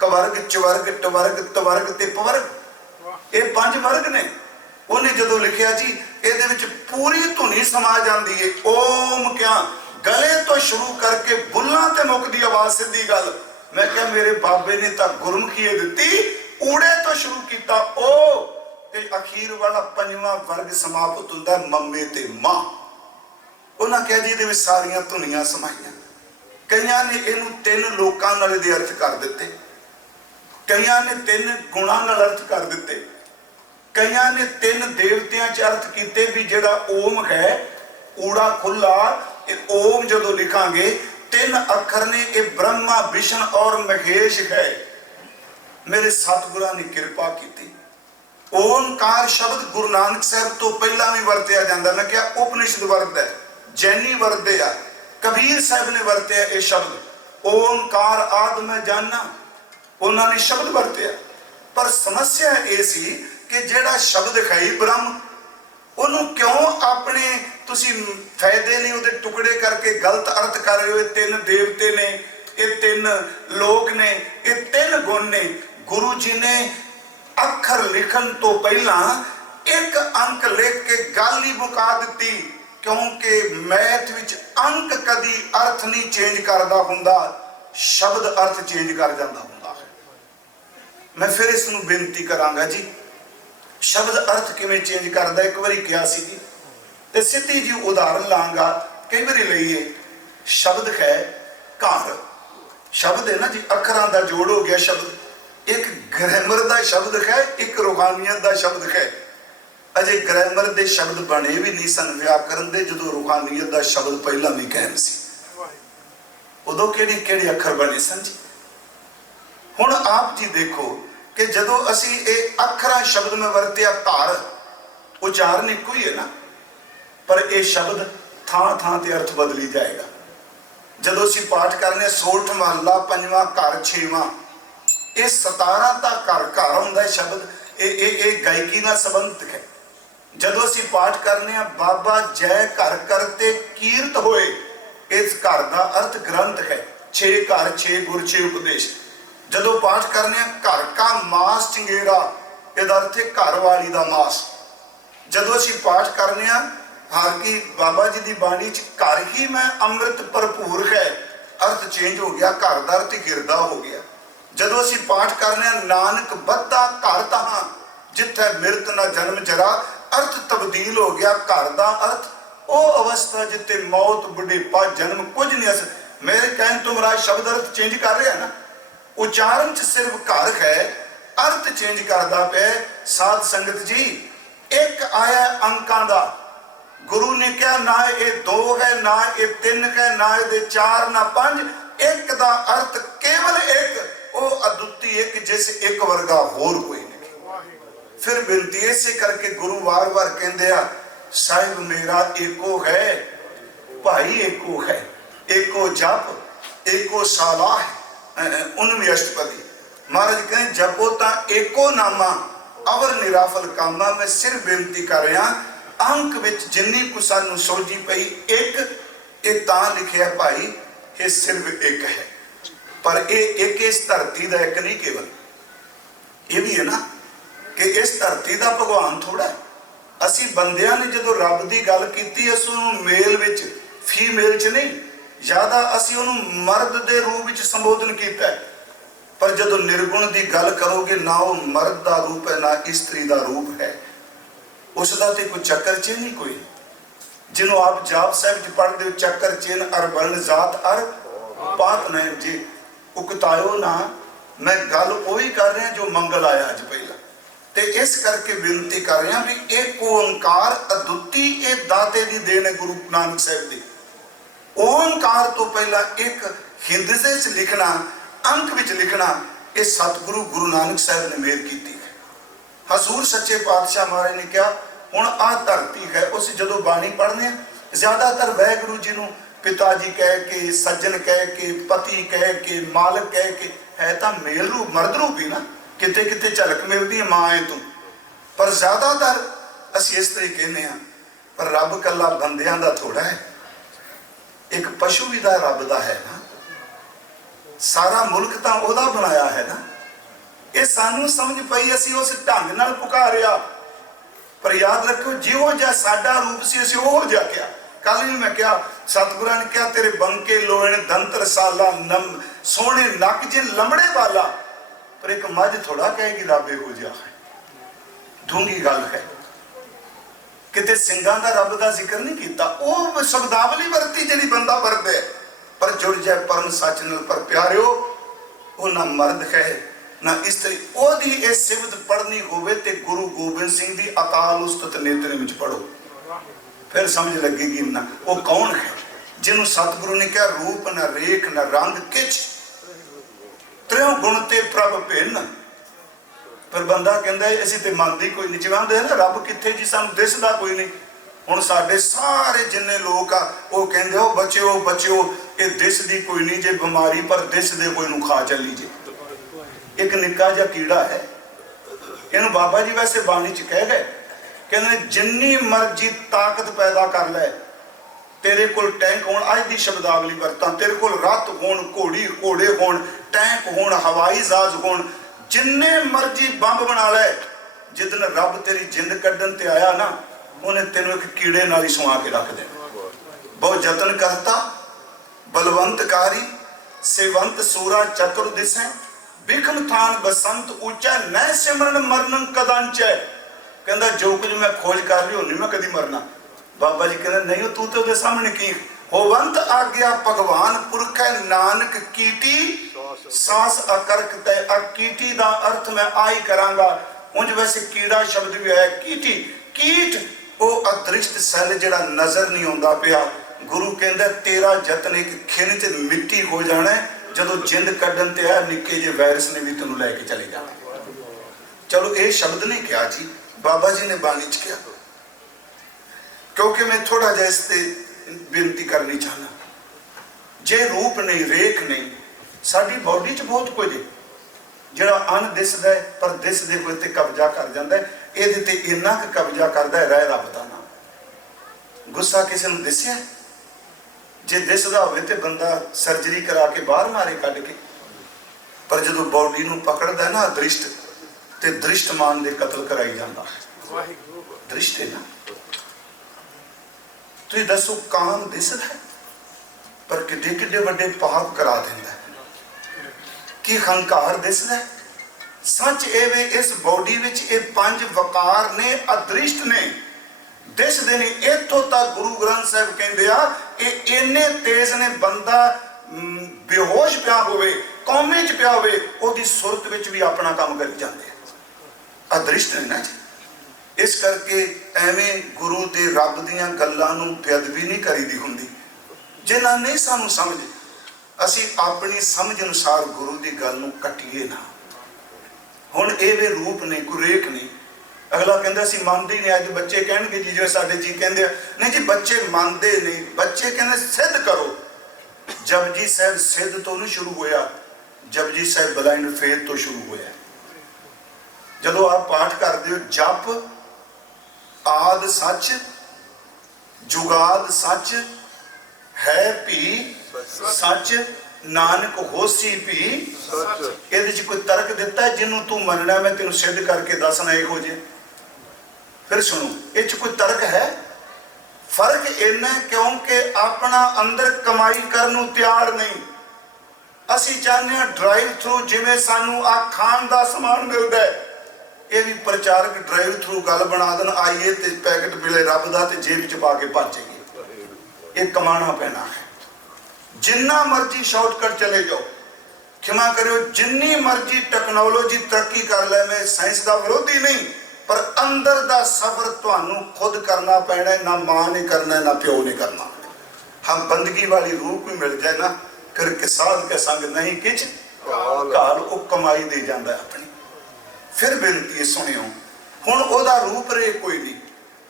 कवर्ग चवर्ग टवर्ग तवर्ग ते पवर्ग, ये पंज वर्ग ने। उन्हें जदों लिखिया जी इहदे विच पूरी धुनी समा जांदी है। ओम क्या गले तो शुरू करके बुल्लां ते मुकदी आवाज, सीधी गल। मैं क्या मेरे बाबे ने तां गुरमुखी दित्ती, ऊड़े तो शुरू किया ओ, ते अखीर वाला पंजवां वर्ग समाप्त हुंदा मम्मे ते मां। उन्हां कहा जी इहदे विच सारियां धुनियां समाईयां। कईयां ने इहनूं तीन लोकां नाल दे अर्थ कर दित्ते, कईयां ने तीन गुणां नाल अर्थ कर दित्ते, कईयां ने तीन देवतियां च अर्थ कीते भी जिहड़ा ओम है ऊड़ा खुला, ओम जदों लिखांगे तीन अखर ने ये ब्रह्मा विष्णु और महेश है। मेरे सतगुरां ने कृपा की। ओंकार शब्द गुरु नानक साहब तो पहला भी वरत्या जाता। मैं क्या उपनिषद वरत है, जैनी वरते आ, कबीर साहब ने वरत्या ये शब्द ओंकार आद मैं जाना, उन्होंने शब्द वरत्या। पर समस्या ये सी कि जिहड़ा शब्द है ही ब्रह्म, ਉਹਨੂੰ क्यों अपने तुसी फायदे नहीं ਉਹਦੇ टुकड़े करके गलत अर्थ कर रहे हो। ये तीन देवते ने, ये तीन लोग ने, ये तीन गुण ने। गुरु जी ने अखर लिखन तो पहला एक अंक लिख के गल ही मुका दी, क्योंकि मैथ विच अंक कदी अर्थ नहीं चेंज करता हुंदा, शब्द अर्थ चेंज कर जाता हुंदा है। मैं फिर इसनूं बेनती करांगा जी, शब्द अर्थ किवें चेंज करदा। एक बारी कहा सी ते सीधी जी उदाहरण लांगा, कई बारी लईए। शब्द है घर, शब्द है ना जी, अखरां दा जोड़ हो गया शब्द। एक ग्रामर दा शब्द है, एक रूहानियत दा शब्द है। अजे ग्रामर दे शब्द बने भी नहीं सन व्याकरण दे, जदों रूहानियत दा शब्द पहला भी कायम सी, उदों किहड़े किहड़े अखर बने सन जी। हुण आप जी देखो कि जदों असी ये अखरा शब्द में वरत्या घर, उच्चारण इको ही है ना, पर यह शब्द थां थां ते अर्थ बदली जाएगा। जदों असी पाठ करने सोठ महला पंजवां घर छेवां, ये 17 तक घर घर हुंदा है शब्द, ये गायकी नाल संबंधित है। जदों असी पाठ करने बाबा जय घर करते कीरत होए, इस घर का अर्थ ग्रंथ है। 6 घर 6 गुर 6 उपदेश। जदों पाठ करने घर का मास चंगेरा, यदा अर्थ है घर वाली का मास। जदों असी पाठ करने हार की बाबा जी की बाणी च घर ही मैं अमृत भरपूर है, अर्थ चेंज हो गया, घर का अर्थ गिरदा हो गया। जदों असी पाठ करने नानक बद्धा घर तहां जिथे मिरत ना जन्म जरा, अर्थ तब्दील हो गया। घर का अर्थ वो अवस्था जिथे मौत बुढ़ेपा जन्म कुछ नहीं। अस मेरे कहने तो महाराज शब्द अर्थ चेंज कर रहे हैं ना, उच्चारण च सिर्फ घर है, अर्थ चेंज करता पे। साध संगत जी, एक आया अंकां दा, गुरु ने कहा ना ये 2 है, ना ये 3 है, ना ये 4, ना 5, एक दा अर्थ केवल एक, वो अद्वितीय एक, जैसे एक वर्गा होर कोई नहीं। फिर बिनती इसे करके गुरु वार वार कहते आ, साहिब मेरा एको है, भाई एको है, एको जप, एको साला है। 19वीं अष्टपदी महाराज कहें जपो ता एको नामा अवर निराफल कामा। मैं सिर्फ बेनती कर रहा, अंक विच जिन्नी को सानू सोझी पई एक, ये तां लिखिया भाई ये सिर्फ एक है, पर ये एक इस धरती का एक नहीं केवल। ये भी है ना कि इस धरती का भगवान थोड़ा है। असी बंदियां ने जदों रब की गल कीती, अस उहनूं मेल विच फीमेल च नहीं, ज्यादा असी उहनूं मर्द के रूप में संबोधन किया है। पर जदों निर्गुण की गल करोगे, ना वो मर्द का रूप है, ना स्त्री का रूप है, उसका तो कोई चक्कर चिन्ह नहीं कोई। जिन्हों आप जाप साहिब पढ़ते हो, चक्कर चिन्ह अर वर्ण जात अर पात नैन जी, उकतायो ना। मैं गल वही कर रहा जो मंगल आया अज पहला, ते इस करके बेनती कर रहा भी एक ओंकार अद्विती, ये दाते की देन है गुरु नानक साहिब की। ओंकार तो पहला एक हिंदसे च लिखना, अंक विच लिखना, ये सतगुरु गुरु नानक साहिब ने मेहर की है। हजूर सच्चे पातशाह महाराज ने कहा हुण आ धरती है, उस जदों बाणी पढ़ने ज्यादातर वाहिगुरु जी नूं पिताजी कह के, सज्जन कह के, पति कह के, मालक कह के, है तो मेल रूप मर्द रूप ही ना, किते किते झलक मिलती है मां है तू, पर ज्यादातर असीं इस तरह कहने हैं। पर रब कला बंदियां दा थोड़ा है, एक पशु भी दा रब दा है ना, सारा मुल्क तो ओदा बनाया है ना। ये सानू समझ पई, असीं उस ढंग नाल पुकारिया, पर याद रखो जिहो जिहा साडा रूप सी असीं ओहो जिहा किया। कल भी मैं क्या सतगुरां ने कहा तेरे बंके लोहण दंतर साला नम सोहणे नक जे लमड़े वाला, पर एक मझ थोड़ा कहेगी रब इहो जिहा है। ढूंगी गल है, किते सिंगां दा रब दा जिक्र नहीं किया, वो शब्दावली वरती जिहड़ी बंदा वरते, पर जुड़ जाए परम सच नाल। पर प्यारिओ वो ना मर्द है ना स्त्री, ओदी ये सिफत पढ़नी होवे ते गुरु गोबिंद सिंह दी अकाल उस्तत नेत्रे विच पढ़ो, फिर समझ लगेगी ना वो कौन है जिन्हों सतगुरु ने कहा रूप न रेख न रंग किछ, त्रियों गुण ते प्रभ भिन्न। पर बंदा कहता है असीं ते मंनदी कोई नहीं, जिवें आंदे ना रब कित्थे जी सानूं दिसदा कोई नहीं। हुण साडे सारे जिन्ने लोग आ वो कहंदे हो बच्चो बच्चो, ये दिसदी कोई नहीं जे बीमारी, पर दिसदे कोई नूं खा चली जे। एक निक्का जिहा कीड़ा है, ਇਹਨੂੰ ਬਾਬਾ ਜੀ ਵੈਸੇ ਬਾਣੀ ਚ ਕਹਿ ਗਏ, ਕਹਿੰਦੇ ਜਿੰਨੀ ਮਰਜ਼ੀ ਤਾਕਤ ਪੈਦਾ ਕਰ ਲੈ, ਤੇਰੇ ਕੋਲ ਟੈਂਕ ਹੋਣ, ਅੱਜ ਦੀ ਸ਼ਬਦਾਵਲੀ ਵਰਤਾਂ, ਤੇਰੇ ਕੋਲ ਰੱਥ ਹੋਣ, ਘੋੜੇ ਹੋਣ, ਟੈਂਕ ਹੋਣ, ਹਵਾਈ ਜਹਾਜ਼ ਹੋਣ, ਜਿੰਨੇ ਮਰਜ਼ੀ ਬੰਬ ਬਣਾ ਲੈ, ਜਿੱਦਨ ਰੱਬ ਤੇਰੀ ਜਿੰਦ ਕੱਢਣ ਤੇ ਆਇਆ ਨਾ, ਉਹਨੇ ਤੈਨੂੰ ਇੱਕ ਕੀੜੇ ਨਾਲ ਹੀ ਸੁਆ ਕੇ ਰੱਖ ਦੇਣਾ। ਬਹੁਤ ਯਤਨ ਕਰਤਾ ਬਲਵੰਤਕਾਰੀ, ਸੇਵੰਤ ਸੂਰਾ ਚਤੁਰ ਦਿਸੈ, ਬਿਖਮ ਥਾਨ ਬਸੰਤ ਉੱਚਾ, ਨੈ ਸਿਮਰਨ ਮਰਨ ਕਦਾਂਚੈ। ਕਹਿੰਦਾ ਜੋ ਕੁਝ ਮੈਂ ਖੋਜ ਕਰ ਲਈ, ਨਹੀਂ ਮੈਂ ਕਦੀ ਮਰਨਾ। ਬਾਬਾ ਜੀ ਕਹਿੰਦੇ ਨਹੀਂ, ਤੂੰ ਤੇ ਉਹਦੇ ਸਾਹਮਣੇ ਕੀ ਹੋਵੰਤ ਆਗਿਆ ਭਗਵਾਨ ਪੁਰਖੈ, ਨਾਨਕ ਕੀਟੀ ਸਾਸ ਅਕਰਕ ਤੈ। ਆ ਕੀਟੀ ਦਾ ਅਰਥ ਮੈਂ ਆਹੀ ਕਰਾਂਗਾ। ਉਂਝ ਵੈਸੇ ਕੀੜਾ ਸ਼ਬਦ ਵੀ ਹੈ, ਕੀਟੀ, ਕੀਟ ਉਹ ਅਦ੍ਰਿਸ਼ਟ ਸੈੱਲ ਜਿਹੜਾ ਨਜ਼ਰ ਨਹੀਂ ਆਉਂਦਾ ਪਿਆ। ਗੁਰੂ ਕਹਿੰਦਾ ਤੇਰਾ ਯਤਨ ਇੱਕ ਖਿਣ ਚ ਮਿੱਟੀ ਹੋ ਜਾਣਾ, ਜਦੋਂ ਜਿੰਦ ਕੱਢਣ ਤੇ ਆ ਨਿੱਕੇ ਜਿਹੇ ਵਾਇਰਸ ਨੇ ਵੀ ਤੈਨੂੰ ਲੈ ਕੇ ਚਲੇ ਜਾਣਾ। ਚਲੋ ਇਹ ਸ਼ਬਦ ਨਹੀਂ ਕਿਹਾ ਜੀ, ਬਾਬਾ ਜੀ ਨੇ ਬਾਣੀ ਚ ਕਿਹਾ। ਕਿਉਂਕਿ ਮੈਂ ਥੋੜਾ ਜਿਹਾ ਇਸ ਤੇ ਬੇਨਤੀ ਕਰਨੀ ਚਾਹਨਾ, ਜੇ ਰੂਪ ਨਹੀਂ, ਰੇਖ ਨਹੀਂ, ਸਾਡੀ ਬਾਡੀ ਚ ਬਹੁਤ ਕੁਝ ਹੈ ਜਿਹੜਾ ਅਣ ਦਿਸਦਾ ਹੈ, ਪਰ ਦਿਸਦੇ ਹੋਏ ਤੇ ਕਬਜ਼ਾ ਕਰ ਜਾਂਦਾ ਹੈ। ਇਹਦੇ ਤੇ ਇੰਨਾ ਕੁ ਕਬਜ਼ਾ ਕਰਦਾ ਹੈ, ਰਹਿ ਰੱਬ ਦਾ ਨਾਮ। ਗੁੱਸਾ ਕਿਸੇ ਨੂੰ ਦਿਸਿਆ? ਜੇ ਦਿਸਦਾ ਹੋਵੇ ਤੇ ਬੰਦਾ ਸਰਜਰੀ ਕਰਾ ਕੇ ਬਾਹਰ ਮਾਰੇ ਕੱਢ ਕੇ, ਪਰ ਜਦੋਂ ਬਾਡੀ ਨੂੰ ਪਕੜਦਾ ਨਾ ਦ੍ਰਿਸ਼ਟ, ਤੇ ਦ੍ਰਿਸ਼ਟਮਾਨ ਦੇ ਕਤਲ ਕਰਾਈ ਜਾਂਦਾ। ਦ੍ਰਿਸ਼ਟ ਹੈ ਨਾ। ਤੁਸੀਂ ਦੱਸੋ, ਕਾਮ ਦਿਸਦਾ ਹੈ ਪਰ ਕਿੱਡੇ ਕਿੱਡੇ ਵੱਡੇ ਪਾਪ ਕਰਾ ਦਿੰਦਾ ਹੈ। ਕੀ ਹੰਕਾਰ ਦਿਸਦਾ ਹੈ? ਸੱਚ ਇਹ ਵੇ ਇਸ ਬਾਡੀ ਵਿੱਚ ਇਹ 5 ਵਕਾਰ ਨੇ, ਅਦ੍ਰਿਸ਼ਟ ਨੇ, ਦਿਸਦੇ ਨੇ। ਇੱਥੋਂ ਤੱਕ ਗੁਰੂ ਗ੍ਰੰਥ ਸਾਹਿਬ ਕਹਿੰਦੇ ਆ ਇਹ ਇੰਨੇ ਤੇਜ਼ ਨੇ, ਬੰਦਾ ਬੇਹੋਸ਼ ਪਿਆ ਹੋਵੇ, ਕੌਮੇ ਚ ਪਿਆ ਹੋਵੇ, ਉਹਦੀ ਸੁਰਤ ਵਿੱਚ ਵੀ ਆਪਣਾ ਕੰਮ ਕਰੀ ਜਾਂਦੇ ਆ। ਅਦ੍ਰਿਸ਼ਟ ਨੇ ਨਾ ਜੀ। ਇਸ ਕਰਕੇ ਐਵੇਂ ਗੁਰੂ ਦੇ ਰੱਬ ਦੀਆਂ ਗੱਲਾਂ ਨੂੰ ਬੇਅਦਬੀ ਨਹੀਂ ਕਰੀਦੀ ਹੁੰਦੀ। ਜਿਨ੍ਹਾਂ ਨਹੀਂ ਸਾਨੂੰ ਸਮਝ, ਅਸੀਂ ਆਪਣੀ ਸਮਝ ਅਨੁਸਾਰ ਗੁਰੂ ਦੀ ਗੱਲ ਨੂੰ ਕੱਟੀਏ ਨਾ। ਹੁਣ ਇਹ ਵੇ ਰੂਪ ਨਹੀਂ, ਕੋਈ ਰੇਖ ਨਹੀਂ। ਅਗਲਾ ਕਹਿੰਦਾ ਅਸੀਂ ਮੰਨਦੇ ਹੀ ਨਹੀਂ। ਅੱਜ ਬੱਚੇ ਕਹਿਣਗੇ ਜੀ, ਜਿਵੇਂ ਸਾਡੇ ਜੀ ਕਹਿੰਦੇ ਆ, ਨਹੀਂ ਜੀ ਬੱਚੇ ਮੰਨਦੇ ਨਹੀਂ। ਬੱਚੇ ਕਹਿੰਦੇ ਸਿੱਧ ਕਰੋ। ਜਪਜੀ ਸਾਹਿਬ ਸਿੱਧ ਤੋਂ ਨਹੀਂ ਸ਼ੁਰੂ ਹੋਇਆ, ਜਪਜੀ ਸਾਹਿਬ ਬਲਾਈਂਡ ਫੇਥ ਤੋਂ ਸ਼ੁਰੂ ਹੋਇਆ। ਜਦੋਂ ਆਪ ਪਾਠ ਕਰਦੇ ਹੋ, ਜਪ ਆਦ ਸੱਚ, ਜੁਗਾਦ ਸੱਚ, ਹੈ ਭੀ ਸੱਚ, ਨਾਨਕ ਹੋਸੀ ਭੀ ਸੱਚ। ਇਹਦੇ ਚ ਕੋਈ ਤਰਕ ਦਿੱਤਾ ਜਿਹਨੂੰ ਤੂੰ ਮੰਨਣਾ, ਮੈਂ ਤੈਨੂੰ ਸਿੱਧ ਕਰਕੇ ਦੱਸਣਾ ਇਹੋ ਜੇ। ਫਿਰ ਸੁਣੋ, ਇਹ ਚ ਕੋਈ ਤਰਕ ਹੈ? ਫਰਕ ਇੰਨਾ ਕਿਉਂਕਿ ਆਪਣਾ ਅੰਦਰ ਕਮਾਈ ਕਰਨ ਨੂੰ ਤਿਆਰ ਨਹੀਂ। ਅਸੀਂ ਚਾਹੁੰਦੇ ਹਾਂ ਡਰਾਈਵ ਥਰੂ, ਜਿਵੇਂ ਸਾਨੂੰ ਆ ਖਾਣ ਦਾ ਸਮਾਨ ਮਿਲਦਾ ਹੈ, ਇਹ ਵੀ ਪ੍ਰਚਾਰਕ ਡਰਾਈਵ ਥਰੂ ਗੱਲ ਬਣਾ ਦੇਣ, ਆਈਏ ਤੇ ਪੈਕਟ ਮਿਲੇ ਰੱਬ ਦਾ ਤੇ ਜੇਬ ਚ ਪਾ ਕੇ ਭੱਜੇਗੀ। ਇਹ ਕਮਾਣਾ ਪੈਣਾ ਹੈ। ਜਿੰਨਾ ਮਰਜੀ ਸ਼ਾਰਟਕਟ ਚਲੇ ਜਾਓ, ਖਿਮਾ ਕਰਿਓ, ਜਿੰਨੀ ਮਰਜੀ ਟੈਕਨੋਲੋਜੀ ਤਰੱਕੀ ਕਰ ਲੈ, ਮੈਂ ਸਾਇੰਸ ਦਾ ਵਿਰੋਧੀ ਨਹੀਂ, ਪਰ ਅੰਦਰ ਦਾ ਸਬਰ ਤੁਹਾਨੂੰ ਖੁਦ ਕਰਨਾ ਪੈਣਾ। ਨਾ ਮਾਂ ਨੇ ਕਰਨਾ, ਨਾ ਪਿਓ ਨੇ ਕਰਨਾ। ਹਮ ਬੰਦਗੀ ਵਾਲੀ ਰੂਹ ਕੋਈ ਮਿਲ ਜਾਏ ਨਾ, ਫਿਰ ਕੇ ਸਾਧ ਕੇ ਸੰਗ ਨਹੀਂ ਕਿਛ ਘਾਲ, ਉਹ ਕਮਾਈ ਦੇ ਜਾਂਦਾ ਆਪਣੀ। ਫਿਰ ਬੇਨਤੀ ਸੁਣਿਓ, ਹੁਣ ਉਹਦਾ ਰੂਪ ਰੇਖ ਕੋਈ ਨਹੀਂ,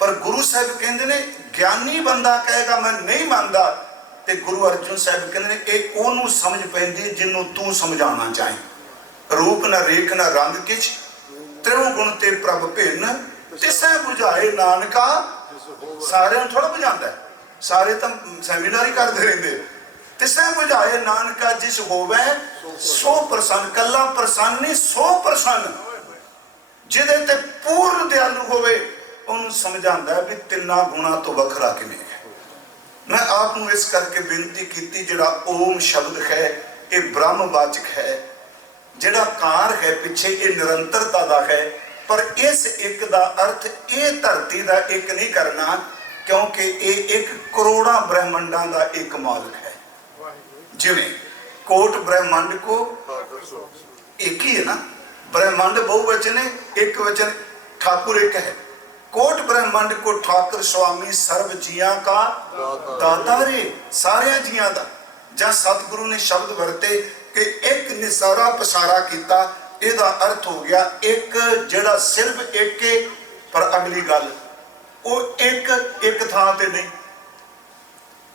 ਪਰ ਗੁਰੂ ਸਾਹਿਬ ਕਹਿੰਦੇ ਨੇ ਗਿਆਨੀ ਬੰਦਾ ਕਹੇਗਾ ਮੈਂ ਨਹੀਂ ਮੰਨਦਾ, ਤੇ ਗੁਰੂ ਅਰਜਨ ਸਾਹਿਬ ਕਹਿੰਦੇ ਨੇ ਇਹ ਉਹਨੂੰ ਸਮਝ ਪੈਂਦੀ ਜਿਹਨੂੰ ਤੂੰ ਸਮਝਾਉਣਾ ਚਾਹੇ। ਰੂਪ ਨਾ ਰੇਖ ਨਾ ਰੰਗ ਕਿਛ, ਤ੍ਰਿਉ ਗੁਣ ਤੇ ਪ੍ਰਭ ਭਿੰਨ, ਤਿਸੈ ਬੁਝਾਏ ਨਾਨਕਾ। ਸਾਰਿਆਂ ਨੂੰ ਥੋੜਾ ਬੁਝਾਉਂਦਾ, ਸਾਰੇ ਤਾਂ ਸੈਮੀਨਾਰ ਹੀ ਕਰਦੇ ਰਹਿੰਦੇ। ਤਿਸੈ ਬੁਝਾਏ ਨਾਨਕਾ ਜਿਸ ਹੋਵੇ ਸੋ ਪ੍ਰਸੰਨ। ਕੱਲਾ ਪ੍ਰਸੰਨ ਨਹੀਂ, 100%। ਜਿਹਦੇ ਤੇ ਪੂਰਨ ਦਿਆਲੂ ਹੋਵੇ, ਉਹਨੂੰ ਸਮਝਾਉਂਦਾ ਵੀ ਤਿੰਨਾਂ ਗੁਣਾ ਤੋਂ ਵੱਖਰਾ ਕਿਵੇਂ ਹੈ। ਮੈਂ ਆਪ ਨੂੰ ਇਸ ਕਰਕੇ ਬੇਨਤੀ ਕੀਤੀ, ਜਿਹੜਾ ਓਮ ਸ਼ਬਦ ਹੈ ਇਹ ਬ੍ਰਹਮਵਾਚਕ ਹੈ, ਜਿਹੜਾ ਕਾਰ ਹੈ ਪਿੱਛੇ ਇਹ ਨਿਰੰਤਰਤਾ ਦਾ ਹੈ, ਪਰ ਇਸ ਇੱਕ ਦਾ ਅਰਥ ਇਹ ਧਰਤੀ ਦਾ ਇੱਕ ਨਹੀਂ ਕਰਨਾ, ਕਿਉਂਕਿ ਇਹ 1 ਕਰੋੜਾਂ ਬ੍ਰਹਿਮੰਡਾਂ ਦਾ ਇੱਕ ਮਾਲਕ ਹੈ। ਜਿਵੇਂ ਕੋਟ ਬ੍ਰਹਿਮੰਡ ਕੋ ਇੱਕ ਹੀ ਹੈ ਨਾ, ब्रह्मांड बहुवचन है, एक वचन ठाकुर एक है। कोट ब्रह्मांड को ठाकुर स्वामी सर्व जिया का दाता रे, सारे जिया दा। ਜਾਂ सतगुरु ने शब्द वरते कि एक निसारा पसारा किया, ਇਹਦਾ अर्थ हो गया एक ਜਿਹੜਾ सिर्फ एक है, पर अगली गल ਉਹ एक ਥਾਂ ਤੇ नहीं,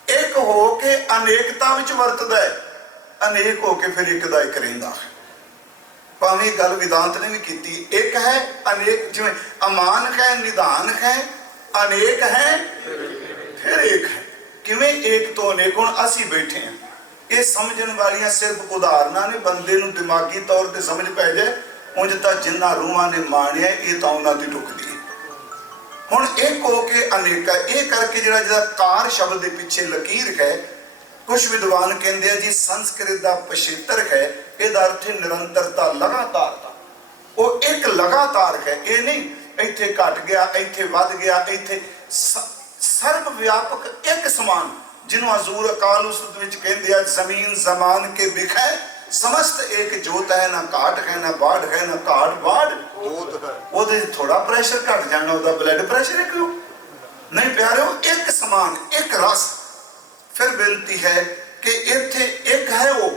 एक हो के अनेकता विच वरतदा है, अनेक हो के फिर एक दा एक रहिंदा है। भावें गल वेदांत ने भी की, एक है अनेक, जिवें अमानक है, निधानक है, अनेक है फिर एक है। किवें एक तो अनेक? हुण असीं बैठे हैं, ये समझण वालियां सिर्फ उदाहरणां ने, बंदे नूं दिमागी तौर पर समझ पै जाए, उंज तां जिन्हां रूहां ने माणिया ये तां उन्हां दी टुकदी है। हुण एक हो के अनेक है, ये करके जिहड़ा कार शब्द के पिछे लकीर है, कुछ विद्वान कहते हैं जी संस्कृत का पछेतर है, इसका अर्थ है निरंतरता, लगातारता। वो एक लगातार है, ये नहीं इत्थे घट गया, इत्थे वध गया, इत्थे सर्व व्यापक एक समान, जिन्हों हजूर अकाल उस्तुत विच कहते हैं जमीन जमान के बिखै समस्त एक जोत है, ना घाट है ना बाढ़ है, ना घाट बाढ़ ओदे थोड़ा प्रेशर घट जाना, ओदा ब्लड प्रेशर क्यों नहीं प्यारे, एक समान एक रस। फिर बेनती है कि इत्थे एक है, वो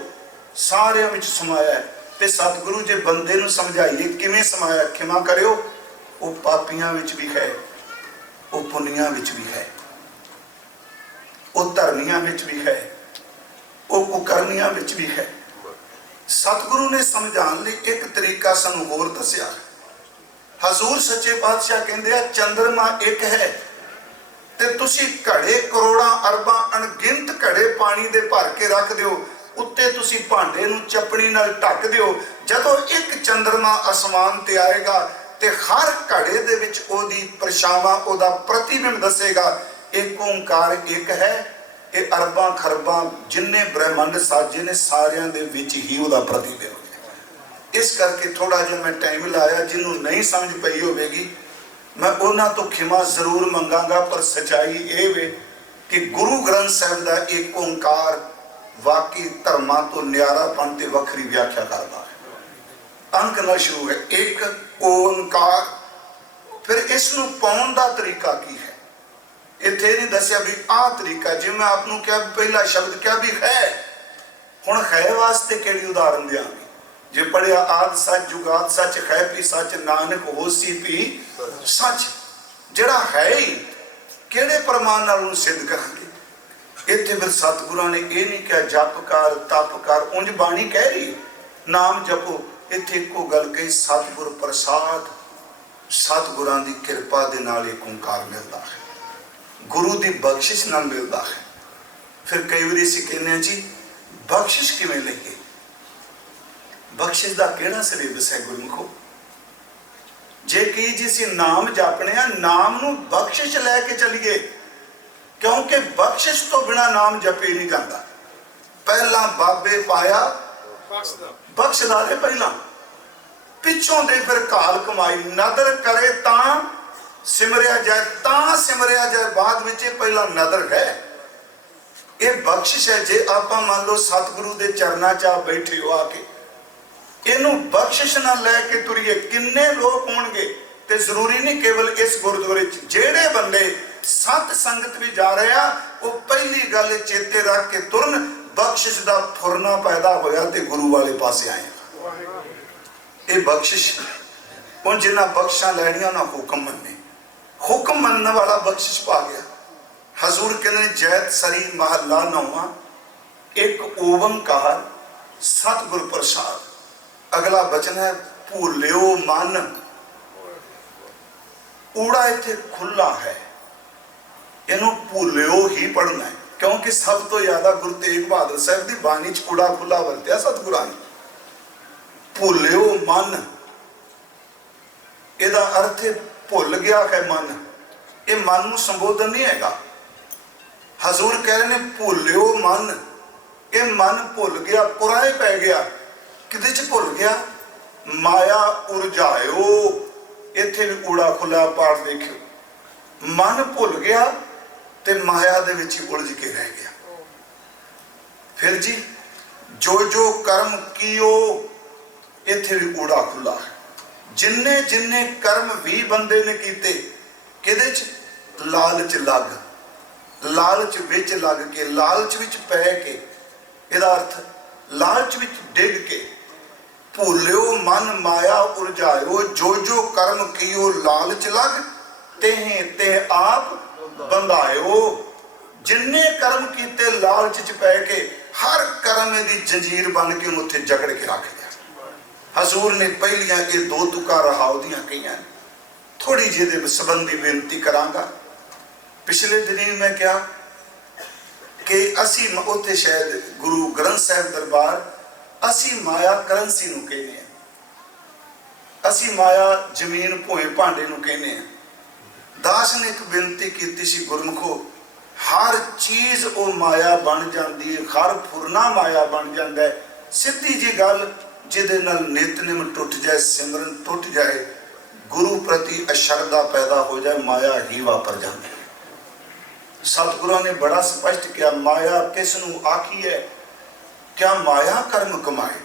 सारियां विच समाया है। ते सतगुरु जे बंदे नूं समझाइए किवें समाया, खिमा करियो, वो पापियां विच भी है, वो पुनियां विच भी है, वो धर्मियां विच भी है, वो कुकर्मियां विच भी है। सतगुरु ने समझाने लई एक तरीका सानू होर दस्या। हजूर सच्चे पातशाह कहंदे आ चंद्रमा एक है ते तुसी घड़े करोड़ां अरबां अणगिनत घड़े पानी दे भर के रख दिओ, उत्ते तुसी भांडे नूं चपड़ी नाल ढक दिओ, जदों एक चंद्रमा आसमान ते आएगा ते हर घड़े दे विच ओदी परछावां, ओदा प्रतिबिंब दसेगा। एक ओंकार एक है, ये अरबां खरबां जिन्ने ब्रह्मंड साजे ने सारियां दे विच ही ओदा प्रतिबिंब है। इस करके थोड़ा जिहा मैं टाइम लाया, जिन्हों नहीं समझ पई होवेगी मैं उन्हां तो खिमा जरूर मंगांगा, पर सच्चाई ये वे कि गुरु ग्रंथ साहिब का एक ओंकार वाकई धर्मां तो न्यारापन ते वखरी व्याख्या करता है। अंक नाल शुरू है एक ओंकार। फिर इसनूं पाउण दा तरीका की है, इत्थे नहीं दस्या भी आ तरीका, जिवें मैं आपनूं क्या पहला शब्द क्या भी है, हुण है वास्ते किहड़ी उदाहरण देंगे। जे पढ़िया आद सच जुगात सच है भी सच, नानक होसी भी सच, जड़ा है ही किहड़े प्रमाण नाल उहनूं सिद्ध करांगे। इत्थे फिर सतगुरां ने ये नहीं कहा जप कर तप कर, उंज बाणी कह रही है नाम जपो, इत्थे इक्को गल कही सतगुर प्रसाद, सतगुरां दी किरपा दे नाल एक ओंकार मिलदा है, गुरु दी बख्शिश नाल मिलदा है। फिर कई बार असीं कहने हैं जी बख्शिश किवें लईए, बख्शिश का केड़ा सिलेबस है गुरमुखो? जे कि जिसी नाम जपने आ, नाम नूं बख्शिश लैके चलीए, क्योंकि बख्शिश तो बिना नाम जपे नहीं जाता। पहला बाबे पाया बख्शदा दे, पहला पिछों दे फिर काल कमाई, नदर करे तां सिमरिया जाए, तां सिमरिया जाए, बाद में पहला नदर है, ये बख्शिश है। जे आप मान लो सतगुरु के चरणा च बैठे हो आके, इनू बख्शिश ना लैके तुरीए, किन्ने लोग होणगे। ते जरूरी नहीं केवल इस गुरुद्वारे जेड़े बंदे सत संगत भी जा रहे आ, वो पहली गल चेते रख के तुरन बख्शिश का फुरना पैदा होया ते गुरु वाले पासे आए। ये बख्शिश उन जिन्हां बख्शा लैनिया ना हुक्म मन्ने, हुक्म मनने वाला बख्शिश पा गया। हजूर कहते जैत सरी महला 9वां, एक ओंकार सतगुर प्रसाद। अगला वचन है भूलियो मन, ऊड़ा इत्थे खुला है, इनू भूलियो ही पढ़ना है, क्योंकि सब तो ज्यादा गुरु तेग बहादुर साहब की बाणी च ऊड़ा खुला वरत्या सतगुरां ने। भूलियो मन, इहदा अर्थ है भुल गया है मन, ये मन नूं संबोधन नहीं हैगा। हजूर कह रहे हैं भूलियो मन, ये मन भुल गया, पुराए पै गया। किदे च भुल गया? माया उरझायो, इत्थे भी ऊड़ा खुला पाठ देखियो, मन भुल गया ते माया दे विच उलझ के रह गया। फिर जी जो जो कर्म कियो, इत्थे भी ऊड़ा खुला है। जिन्ने जिन्ने कर्म भी बंदे ने कीते, किदे च? लालच लग, लालच विच लग के, लालच विच पै के, इहदा अर्थ लालच विच डिग के। भूलियो मन माया उरझायो, जो जो कर्म कियो लालच लग, तेह तेह आप बंधायो। जिन्ने कर्म कीते लालच च पै के, हर कर्म दी जंजीर बन के उत्थे जकड़ के रख दिया। हजूर ने पहलियां ये 2 तुका रहाव दियां कईयां। थोड़ी जी संबंधी बेनती करांगा। पिछले दिनी मैं क्या कि असी उत्थे शायद गुरु ग्रंथ साहिब दरबार असी माया करंसी नूं कहने हैं, असी माया जमीन भोए भांडे नूं कहने हैं। दास ने एक बेनती की सी, गुरमुखो हर चीज़ वो माया बन जाती है, हर फुरना माया बन जाता है। सीधी जी गल जिहदे नाल नितनेम टुट जाए, सिमरन टुट जाए, गुरु प्रति अशरदा पैदा हो जाए, माया ही वापर जाती है। सतगुरुओं ने बड़ा स्पष्ट किया, माया किसनू आखी है, क्या माया कर्म कमाए।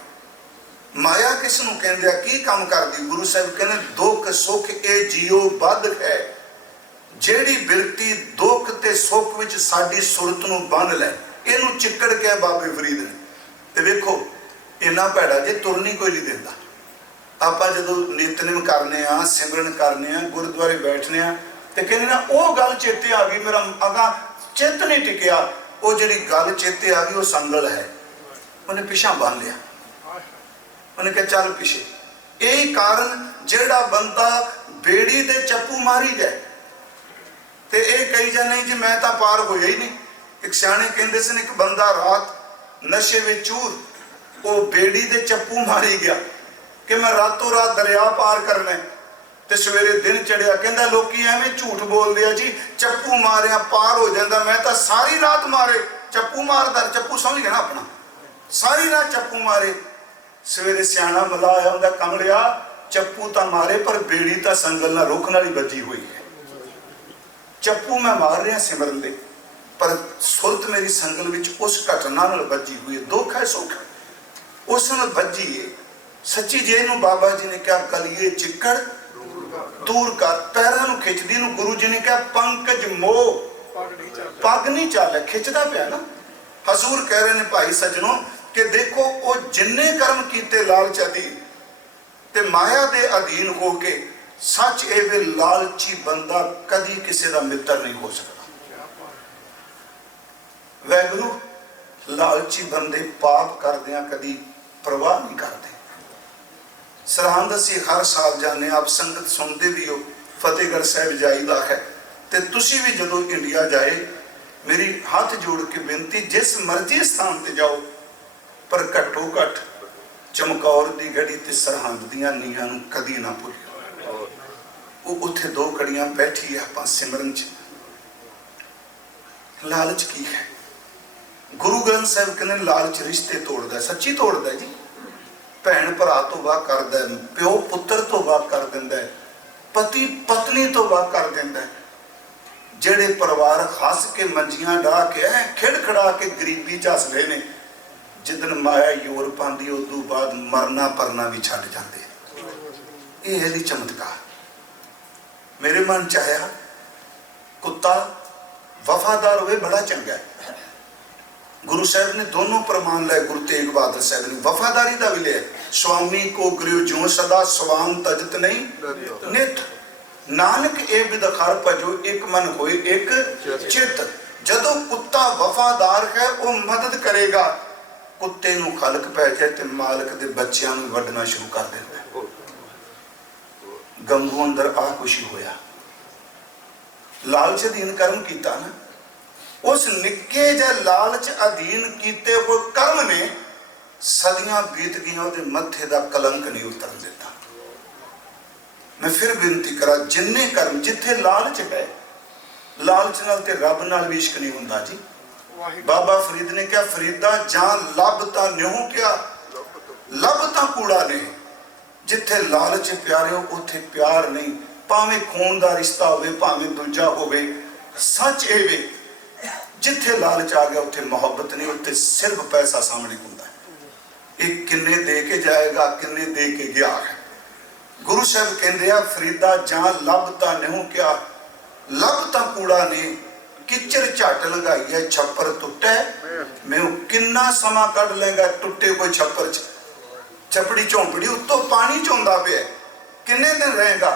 माया किसनू कहंदे, की काम करदी। गुरु साहब कहने दुख सुख ए जियो बद है। जेड़ी बिरती दुख ते सुख विच साडी सुरत नू बन लै, इनू चिक्कड़ के बाबे फरीद ने। ते देखो इन्ना भैड़ा जे तुरनी कोई नहीं देता। आपां जदों नितनेम करने आ, सिमरन करने आ, गुरुद्वारे बैठने आ, ते कहने ना वो गल चेते आ गई, मेरा अगा चित नहीं टिकिया। वो जिहड़ी गल चेते आ गई वो संगल है, उन्हें पिछा बन लिया। उन्हें कहा चल पिछे। यही कारण जेड़ा बंदा बेड़ी दे चप्पू मारी जाए ते ये कही जाने जी मैं तो पार होया ही नहीं। एक सियाणे कहंदे सन, एक बंदा रात नशे में चूर, वो बेड़ी दे चप्पू मारी गया कि मैं रातों रात दरिया पार करना है। ते सवेरे दिन चढ़िया, कहंदा लोकी एवें झूठ बोलदे आ जी, चप्पू मारिया पार हो जाता, मैं तो सारी रात मारे चप्पू मारदा। चप्पू समझ गया ना अपना, सारी रात चप्पू मारे। सवेरे सियाणा मला आया उनका, कमलिया चप्पू तो मारे पर बेड़ी तो संगल ना रुख नाल ही बजी हुई है। चप्पू मैं मार रहा सिमरन दे, पर सुरत मेरी संगल विच उस घटना नाल बजी हुई है। दुख है सुख उस नाल बजी है। सच्ची जे नूं बाबा जी ने क्या कलिए चिक्कड़ दूर कर, पैरों नूं खिचदी नूं गुरु जी ने क्या पंकज मोह पग नहीं चाले, खिंचदा पिया ना। हजूर कह रहे हैं भाई सजनों कि देखो वो जिन्ने कर्म कीते लालच अधीन ते माया दे अधीन हो के, सच ए वे लालची बंदा कदी किसी का मित्र नहीं हो सकता। वैगुरु लालची बंदे पाप करदियां कदी परवाह नहीं करते। सरहंद असी हर साल जाने, आप संगत सुनते भी हो, फतेहगढ़ साहब जाईदा है। ते तुसी भी जदों इंडिया जाए, मेरी हाथ जोड़ के बेनती, जिस मर्जी स्थान ते जाओ पर घट्टो घट चमकौर दी गढ़ी ते सरहंद दियां नीहां नूं कदी ना भुल्लिओ। वो उत्थे 2 घड़ियां बैठी आपां सिमरन च। लालच की है? गुरु ग्रंथ साहिब कहने लालच रिश्ते तोड़दा है। सच्ची तोड़दा है जी। भैन भरा तो वाह करदा है, प्यो पुत्र तो वाह कर दिंदा है, पति पत्नी तो वाह कर दिंदा है। जेड़े परिवार हस के मंजियां डाह के खिड़खड़ा के गरीबी च हसदे ने, जिदन माया योर पांदी उदों बाद मरना परना भी छड़ जाते। ये है जी चमत्कार। मेरे मन च आया कुत्ता वफादार होवे बड़ा चंगा है। गुरु साहब ने दोनों प्रमाण लाए। गुरु तेग बहादुर साहब ने वफादारी का भी लिया, स्वामी को गृह ज्यों सदा स्वाम तजत नहीं नित, नानक ए बिदखार भजो एक मन होए एक चित। जदों कुत्ता वफादार है वो मदद करेगा, कुत्ते नूं खलक पै जाए तो मालक दे बच्चियां नूं वड्डना शुरू कर देता है। गंगू अंदर आ कुछ होया, लालच अधीन कर्म कीता ना, उस निक्के जे लालच अधीन कीते हुए कर्म ने सदियां बीत गई, उहदे मत्थे दा कलंक नहीं उतर देता। मैं फिर बेनती करा, जिन्ने कर्म जिथे लालच है, लालच नाल ते रब नाल भी इश्क नहीं हुंदा जी। बाबा फरीद ने क्या, फरीदा जां लब तां न्यों क्या, लब तां कूड़ा नहीं। जिथे लालच प्यारे हो उथे प्यार नहीं, भावें खून का रिश्ता होवे भावें दूजा होवे। सच ए वे जिथे लालच आ गया उथे मोहब्बत नहीं, उत्ते सिर्फ पैसा सामने हुंदा है। एक किन्ने दे के जाएगा, किन्ने दे के गया है। गुरु साहब कहंदे आ, फरीदा जां लब तां न्यों क्या, लब तां कूड़ा ने, किचर झट लगाई है छप्पर टुटे, मैं किन्ना समा कढ़ लेंगा टुटे कोई छप्पर च, छपड़ी झोंपड़ी उत्तों पानी चोंदा पे, किन्ने दिन रहेगा।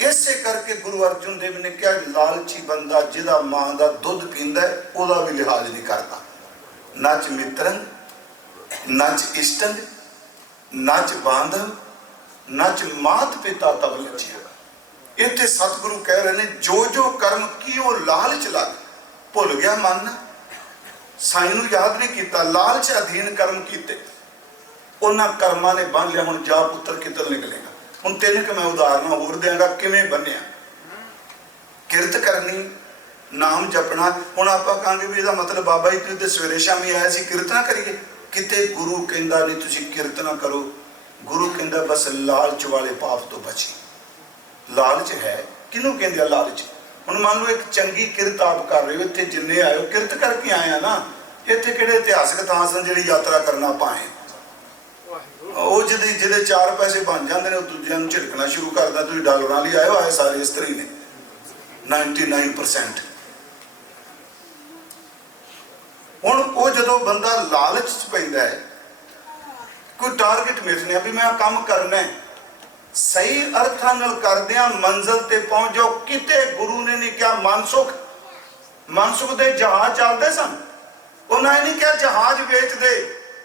इसे करके गुरु अर्जुन देव ने क्या, लालची बंदा जिदा मां का दुध पींदा है ओदा भी लिहाज नहीं करता। नच मित्रन नच इष्टन नच बांधव नच मात पिता तब लज्जिया। इत्थे सतगुरु कह रहे हैं जो जो कर्म की वो लालच लग भुल गया मन, साईं नूं याद नहीं किया, लालच अधीन कर्म किए, उन्होंने कर्मां ने बन लिया। हुण जा पुत्र कितल निकलेगा। हुण तीन कि मैं उदाहरण होर देंगा किवें बनिया। किरत करनी, नाम जपना। हुण आपां कहांगे भी इहदा मतलब बाबा जी तुसीं ते सवेरे शामी आए सी किरत ना करिए, किते गुरु कहंदा नहीं तुसीं किरत ना करो। गुरु कहंदा बस लालच वाले पाप तो बची। लालच है किनू कहंदे आ लालच? हुण मान लो एक चंगी किरत आप कर रहे हो, इत्थे जिन्ने आए हो किरत करके आए आ ना, इत्थे किहड़े इतिहासक थां सन जिहड़ी यात्रा करना पाए। ਉਹ ਜਿਹਦੇ 4 ਪੈਸੇ ਬਣ ਜਾਂਦੇ ਨੇ ਉਹ ਦੂਜਿਆਂ ਨੂੰ ਝਿੜਕਣਾ ਸ਼ੁਰੂ ਕਰਦਾ, ਤੁਸੀਂ ਡਾਲਰਾਂ ਲਈ ਆਏ ਹੋ, ਆਏ ਸਾਰੇ ਇਸਤਰੀ ਨੇ 99%। ਹੁਣ ਉਹ ਜਦੋਂ ਬੰਦਾ ਲਾਲਚ 'ਚ ਪੈਂਦਾ ਹੈ, ਕੋਈ ਟਾਰਗੇਟ ਮਿਲਣਾ ਵੀ ਮੈਂ ਕੰਮ ਕਰਨਾ, ਸਹੀ ਅਰਥਾਂ ਨਾਲ ਕਰਦਿਆਂ ਮੰਜ਼ਿਲ ਤੇ ਪਹੁੰਚ ਜਾਓ। ਕਿਤੇ ਗੁਰੂ ਨੇ ਨਹੀਂ ਕਿਹਾ ਮਨਸੁਖ ਦੇ ਜਹਾਜ਼ ਚੱਲਦੇ ਸਨ, ਉਹਨਾਂ ਨੇ ਨਹੀਂ ਕਿਹਾ ਜਹਾਜ਼ ਵੇਚ ਦੇ,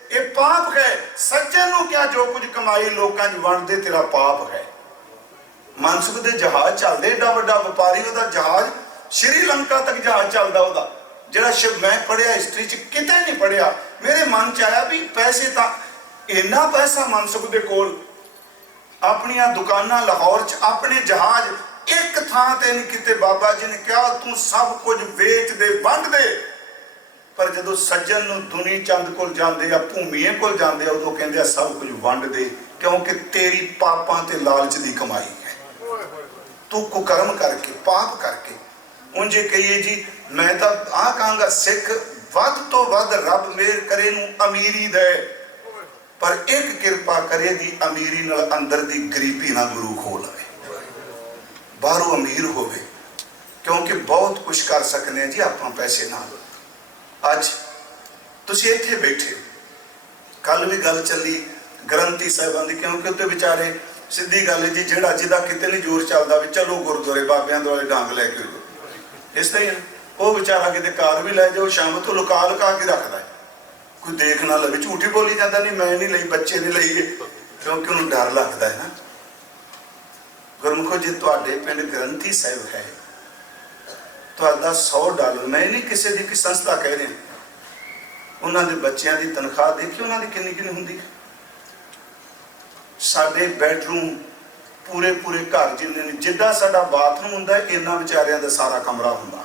ये पाप है। सज्जन नूं क्या जो कुछ कमाई लोकां च वंड दे तेरा पाप है। मनसुख दे जहाज चलदे, एडा वड्डा व्यापारी, ओहदा जहाज श्रीलंका तक जहाज चलदा ओहदा। जिहड़ा मैं पढ़िया हिस्टरी च किते नहीं पढ़िया, मेरे मन च आया भी पैसे तां इन्ना पैसा मनसुख दे कोल, अपनियां दुकानां लाहौर च, अपने जहाज एक थां ते नहीं किते। बाबा जी ने कहा तू सब कुछ वेच दे, वंड दे। पर जदों सज्जन नूं दुनी चंद कोल जांदे आ, भूमीए कोल जांदे आ, उदों कहंदे आ सब कुछ वंड दे, क्योंकि तेरी पापां ते लालच दी कमाई है। तू कुकर्म करके पाप करके। उन जे कहिए जी मैं तां आ कहांगा सिख वध तो वध रब मेहर करे नूं अमीरी दे, पर एक किरपा करे दी अमीरी नाल अंदर दी गरीबी ना गुरु खो लवे, बाहरों अमीर होवे। क्योंकि बहुत कुछ कर सकने जी आपां पैसे नाल। अज तुसीं इत्थे बैठे, कल भी गल चली ग्रंथी साहिबां दी, क्योंकि उत्ते बेचारे सीधी गल है जी जिहड़ा जिहदा किते नहीं जोर चलदा भी चलो गुरुद्वारे बाबियां दुआले डांग लैके हो, इस तरह वो बेचारा किते कार भी लै जाओ, शाम तो लुका लुका के रखदा है, कोई देख ना लवे, झूठी बोली जाता नहीं मैं नहीं लई, बच्चे नहीं लईए, क्योंकि उन्हें डर लगता है ना। गुरमुखो जी तुहाडे पिंड ग्रंथी साहिब है, ਤੁਹਾਡਾ $100, मैं नहीं किसी की कोई संस्था कह रहा, उन्होंने बच्चों की तनख्वाह देखी उन्होंने किन्नी किन्नी होंगी। साडे बैडरूम पूरे पूरे घर जिन्ने ने, जिद्दां साडा बाथरूम हुंदा इन्ना बेचारियां दा सारा कमरा हुंदा।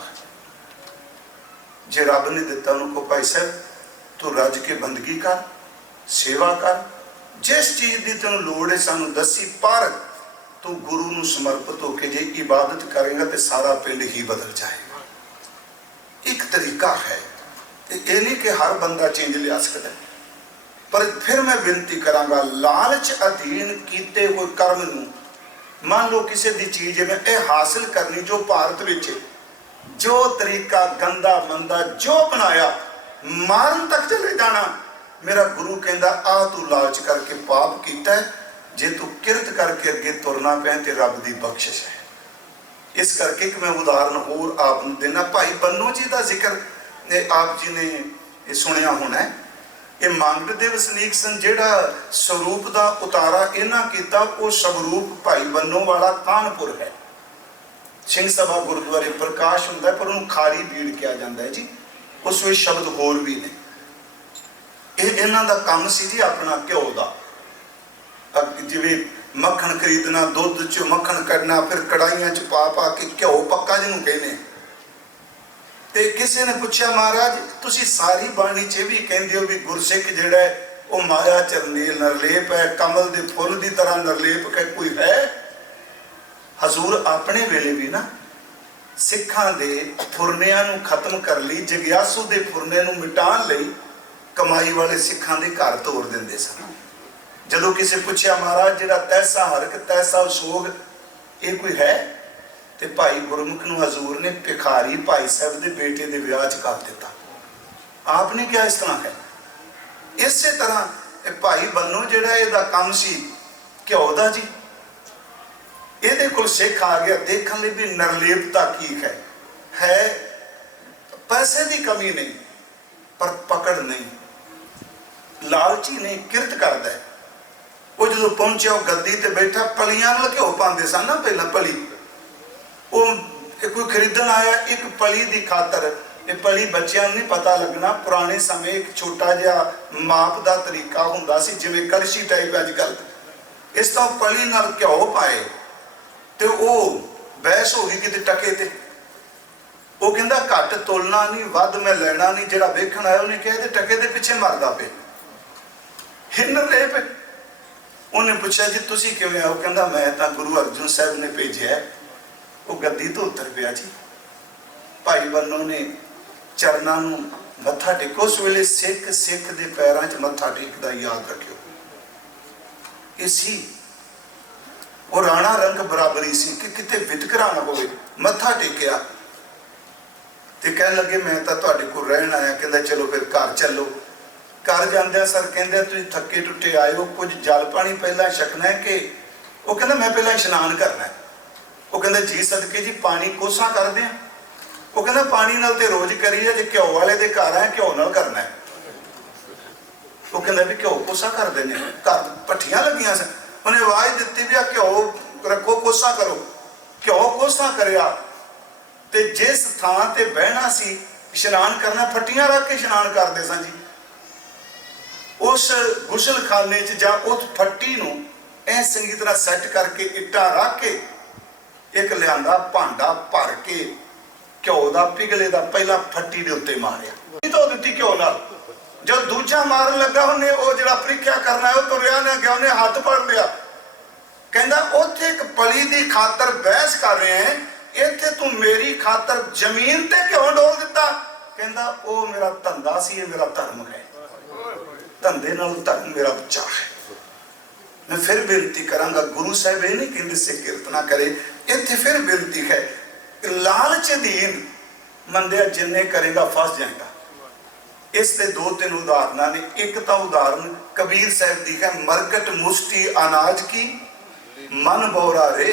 जे रब ने दिता उनको भाई साहब तू रज के बंदगी कर, सेवा कर, जिस चीज़ की तेन लोड़ है सानू दसी, पर तू गुरु नूं समर्पित होके जे इबादत करेगा तो सारा पिंड ही बदल जाएगा। एक तरीका है, ये नहीं कि हर बंदा चेंज लिया सकता है, पर फिर मैं विनती करांगा लालच अधीन कीते हुए कर्म नूं, मान लो किसी दी चीज़ मैं ये हासिल करनी, जो भारत विच जो तरीका गंदा मंदा जो बनाया मारन तक चले जाना। मेरा गुरु कहंदा आ तू लालच करके पाप कीता है, जे तू किरत करके अगे तुरना पे तो रब की बख्शिश है। इस करके कि मैं उदाहरण होर आप देना, भाई बन्नू जी का जिक्र आप जी ने सुनिया होना है। ये मंगट दे वसनीक सन, जिहड़ा स्वरूप का उतारा इन्हां कीता, वो स्वरूप भाई बन्नू वाला कानपुर है। सिंह सभा गुरुद्वारे प्रकाश हुंदा है, पर उन्होंने खारी बीड़ किया जाता है जी, उस वे शब्द होर भी ने। इन्हां दा काम सी जी अपना घ्यो का, जिवें मक्खन खरीदना, दुध च मक्खन कढ़ना, फिर कढ़ाइयां च पा पा के घ्यो पक्का जिन्होंने कहने। ते किसी ने पूछा महाराज तुसी सारी बाणी च भी कहंदे हो भी गुरसिख जिहड़ा है वो माया च नरलेप है, कमल दे फुल की तरह नरलेप है, कोई है? हजूर अपने वेले भी ना सिखां दे फुरनियां नूं खत्म कर ली, जग्यासू दे फुरने नूं मिटाण लई कमाई वाले सिखां दे घर तोड़ दिंदे सन। जदों किसी पूछया महाराज जिहड़ा तैसा हरक तैसा सोग ये कोई है, ते भाई गुरमुख नूं हजूर ने भिखारी भाई साहब दे बेटे दे विआह च कर दिता। आपने क्या इस तरह है? इस तरह भाई बन्नू जिहड़ा इहदा काम सी घ्यो दा जी, ये कोल सिख आ गया देखने लिए भी नरलेपता की है पैसे की कमी नहीं, पर पकड़ नहीं, लालची नहीं, किरत करता है। वो जो पहुंचा गद्दी ते बैठा, पलियां नाल घ्यो पाते सन ना पहला, पली वो कोई खरीदन आया एक पली की खातर, ये पली बच्चों नहीं पता लगना, पुराने समय एक छोटा जिहा माप का तरीका हुंदा सी, जिवें कलशी टाइप अजकल, इस तरह पली नाल घ्यो पाए ते वो बहस हो गई किते टके ते। वो कहंदा घट तोलना नहीं, वध मैं लेना नहीं, जिहड़ा वेखण आया उन्हें कहा टके दे पिछे मरदा पे, हिन्न रहे पे। उन्हें पूछा जी तुसी किवें आओ? कहंदा मैं तां गुरु अर्जन साहब ने भेजिया। वो गद्दी तो उतर पिया जी। भाई बन्नों ने चरना मत्था टेको, उस वेले सिख सिख के पैरों च मत्था टेकदा, याद रखियो। इसी वो राणा रंग बराबरी सी कि किते वितकरा ना होवे। मत्था टेकिया ते कह लगे मैं तो तुहाडे कोल रहन आया। कहंदा चलो फिर घर चलो। घर जांदे सर कहंदे तुसीं थके टुटे आए हो, कुछ जल पानी पहला छकना है कि? वो कहंदा मैं पहला इशनान करना है। वो कहंदा जी सदके जी पानी कोसा कर दें? वो कहंदा पानी नाल ते रोज करिए, जे घ्यो वाले दे घर आए घ्यो नाल करना है। वो कहंदा भी घ्यो कोसा कर देने, घर भट्ठियां लगियां सन। उन्हें आवाज दी भी आ घ्यो रखो कोसा करो। घ्यो कोसा करिया ते जिस थां ते बहना सी इशनान करना, फट्टियां रख के इशनान करते सन जी। उस गुसल खाने च जां उस फट्टी नूं ऐ चंगी तरह सैट करके इट्टा रख के एक लियांदा भांडा भर के घ्यो दा पिघले दा पहला फट्टी दे उत्ते मारिया, धो दित्ती घ्यो नाल। जब दूजा मारन लगा उन्हें वो जिहड़ा परीक्षा करना है वो तुरिया ना गया, उन्हें हाथ फड़ लिया। कहंदा उत्थे एक पली दी खातर बहस कर रहे हैं, इत्थे तू मेरी खातर जमीन ते क्यों डोल दिता? कहंदा वो मेरा धंधा सी, ये मेरा धर्म है, धंधे नाल धर्म मेरा बच्चा है। मैं फिर बेनती करांगा, गुरु साहब ये नहीं कहते से कीर्तना करे, इत्थे फिर बेनती है, लालच अधीन मंदिया जिन्ने करेगा फस जाएगा। इसके दो तीन उदाहरण ने। एक तो उदाहरण कबीर साहब की है, मरकट मुष्टि अनाज की मन बोरा रे।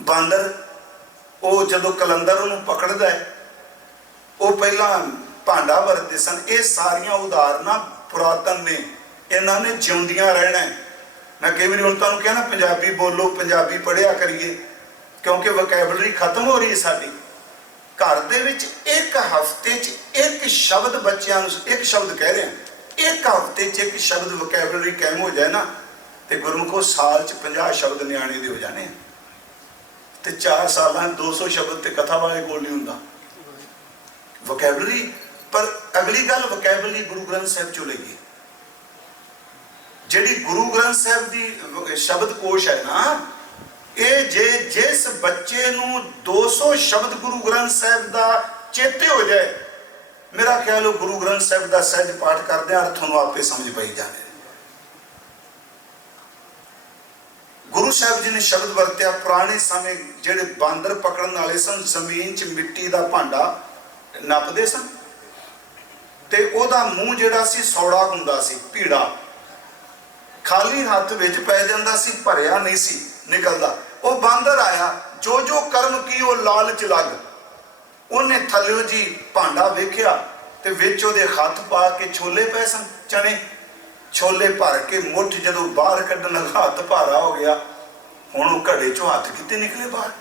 बांदर वो जदों कलंदर उन्होंने पकड़ता है, वो पहला भांडा वरते सन। ये सारिया उदाहरण पुरातन ने, इन्होंने जिउंदियां रहना है। मैं कई बार हम तुहानूं कहना पंजाबी बोलो, पंजाबी पढ़िया करिए, क्योंकि वोकैबलरी खत्म हो रही है साडी। घर दे विच एक हफ्ते च एक शब्द बच्चों एक शब्द कह रहे हैं, एक हफ्ते च एक शब्द वोकैबलरी कायम हो जाए ना, तो गुरमुखो साल च 50 शब्द न्याणे दे हो जाने। तो 4 साल 200 शब्द तो कथा वाले कोल नहीं हुंदा वोकैबलरी। पर अगली गल वोकैबलरी गुरु ग्रंथ साहब चो लईए। जिहड़ी गुरु ग्रंथ साहब की शब्द कोश है ना, ये जे जिस बच्चे नूं 200 शब्द गुरु ग्रंथ साहब का चेते हो जाए, मेरा ख्याल गुरु ग्रंथ साहब का सहज पाठ करदे अर्थ नूं आपे समझ पई जाए। गुरु साहब जी ने शब्द वरत्या, पुराने समय जिहड़े बांदर पकड़न वाले सन, जमीन च मिट्टी का भांडा नपदे सन, ते ओदा मूँह जिहड़ा सी सौड़ा हुंदा सी, भीड़ा, खाली हाथ विच पै जांदा सी, भरिया नहीं सी निकलदा। वो बांदर आया, जो जो कर्म की वो लालच लग, उन्हें थल्लिओ जी भांडा वेखिया ते विच ओदे हथ पा के छोले पै सन, चने छोले भर के मुठ जदों बाहर कड्ढन लगा, हाथ भारा हो गया। हुण वो घड़े चों हाथ किते निकले बाहर,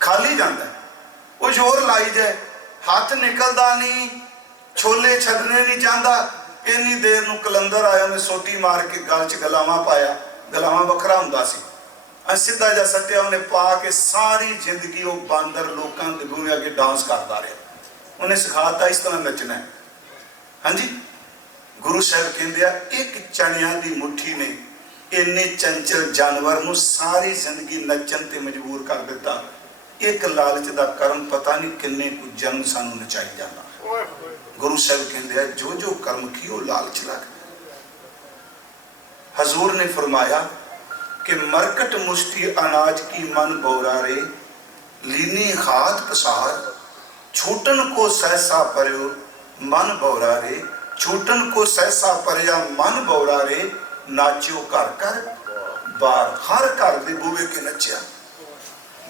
खाली जांदा। वो जोर लाई जाए, हाथ निकलदा नहीं, छोले छड्डने नहीं चाहता। इन्नी देर नूं कलंदर आया, उन्हें सोटी मार के गल च गलावा पाया। गलावा वखरा हुंदा सी, सीधा जा सट्टिया, उन्हें पा के सारी जिंदगी वो बांदर लोगों के गुणे अगे डांस करता रहा। उन्हें सिखाता इस तरह नचना है। हाँ जी, गुरु साहब कहते एक चनिया की मुट्ठी ने इन्ने चंचल जानवर नूं सारी जिंदगी नचन ते मजबूर कर दिता। एक लालच का कर्म पता नहीं किन्ने कुछ जन्म सानू नचाई जाता। गुरु साहब कहते जो जो कर्म की वो लालच लग। हजूर ने फरमाया कि मरकट मुष्टि अनाज की मन बोरा रे, लीनी हाथ पसार, छूटन को सहसा पर्यो मन बोरा रे, छूटन को सहसा पर्या मन बोरा रे, नाचियो घर कर बार, हर घर दे बूहे के नचिया।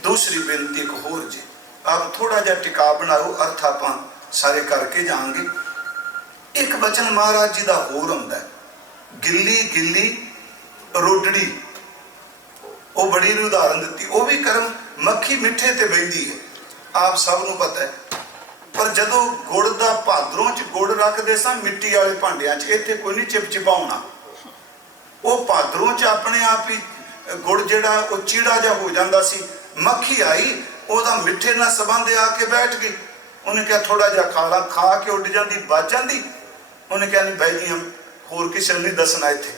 दूसरी बेनती एक होर जी, आप थोड़ा जा टिका बनाओ, अर्थ आप सारे करके जाएंगे। एक वचन महाराज जी का होर आंदा है, गिल्ली गिल्ली रोडड़ी वो बड़ी ने उदाहरण दी, वो भी कर्म। मक्खी मिठे ते बहिंदी है, आप सब नूं पता है। पर जदों गुड़ दा भादरों च गुड़ रखते सन मिट्टी वाले भांडियां च, इत्थे कोई नहीं चिपचिपाउणा, वो भादरों च अपने आप ही गुड़ जिहड़ा वो चीड़ा जिहा हो जांदा सी। मक्खी आई, ਉਹਦਾ मिठे नाल संबंध आके बैठ गई। उन्हें कहा थोड़ा जिहा खा ला, खा के उड़ जाती, बच जाती। उन्हें कहा नहीं बह गई, होर किसी नहीं दसना इत्थे।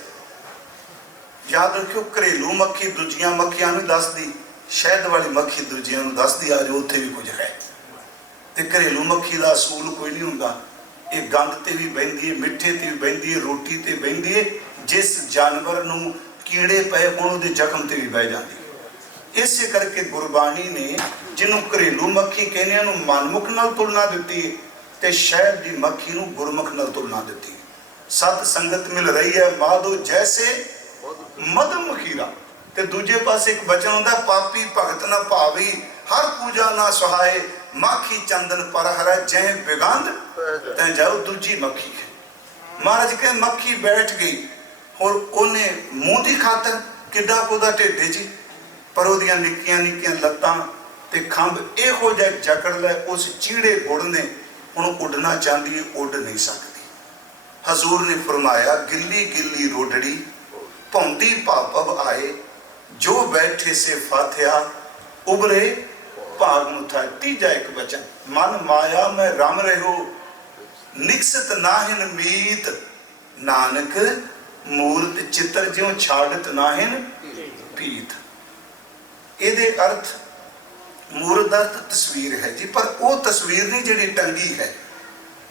याद रखियो, घरेलू मक्खी दूजियां मक्खियां नूं दसदी, शहद वाली मक्खी दूजियां नूं दसदी आ जो उत्थे भी कुछ है। ते घरेलू मक्खी का असूल कोई नहीं हुंदा, ये गंद ते भी बहिंदी है, मिठे ते भी बहिंदी है, रोटी ते बहिंदी है। जिस जानवर नूं कीड़े पए होण उहदे जख्म ते भी बह जाती। इस करके गुरबाणी ने जिन्हों घरेलू मक्खी कहने उन्होंने मनमुख नाल तुलना दी है, ते शहद की मक्खी नूं गुरमुख नाल तुलना दी। सत संगत मिल रही है माधो जैसे मधु मखीरा। ते दूजे पास एक वचन होंदा, पापी भगत न भावी हर पूजा ना सुहाए, माखी चंदन पर हरा जय बिगंध तै जाओ दूजी मक्खी है। महाराज कह मक्खी बैठ गई और उन्हें मुंह की खातर किड्डा कुदा ढेडे जी, पर ਉਹਦੀਆਂ ਨਿੱਕੀਆਂ ਨਿੱਕੀਆਂ ਲੱਤਾਂ ਤੇ ਖੰਭ ਇਹੋ ਜਿਹਾ ਜਕੜ ਲੈ ਉਸ ਚੀੜੇ ਗੁੜ ਨੇ, ਹੁਣ ਉੱਡਣਾ ਚਾਹੁੰਦੀ ਹੈ, ਉੱਡ ਨਹੀਂ ਸਕਦੀ। ਹਜ਼ੂਰ ਨੇ ਫਰਮਾਇਆ ਗਿੱਲੀ ਗਿੱਲੀ ਰੋਡੜੀ ਭੌਂਦੀ ਭਾਪਵ ਆਏ, ਜੋ ਬੈਠੇ ਸੇ ਫਾਥਿਆ ਉਬਰੇ ਭਾਗ ਨੂੰ ਥਾ। ਤੀਜਾ ਇੱਕ ਬਚਨ, ਮਨ ਮਾਇਆ ਮੈਂ ਰਮ ਰਹਿਓ ਨਿਕਸਤ ਨਾਹਿਨ ਮੀਤ, ਨਾਨਕ ਮੂਰਤ ਚਿੱਤਰ ਜਿਉ ਛਾੜਤ ਨਾਹਿਨ ਪੀਤ। ਇਹਦੇ अर्थ मूर्त अर्थ तस्वीर है जी, पर वो तस्वीर नहीं जिहड़ी टंगी है।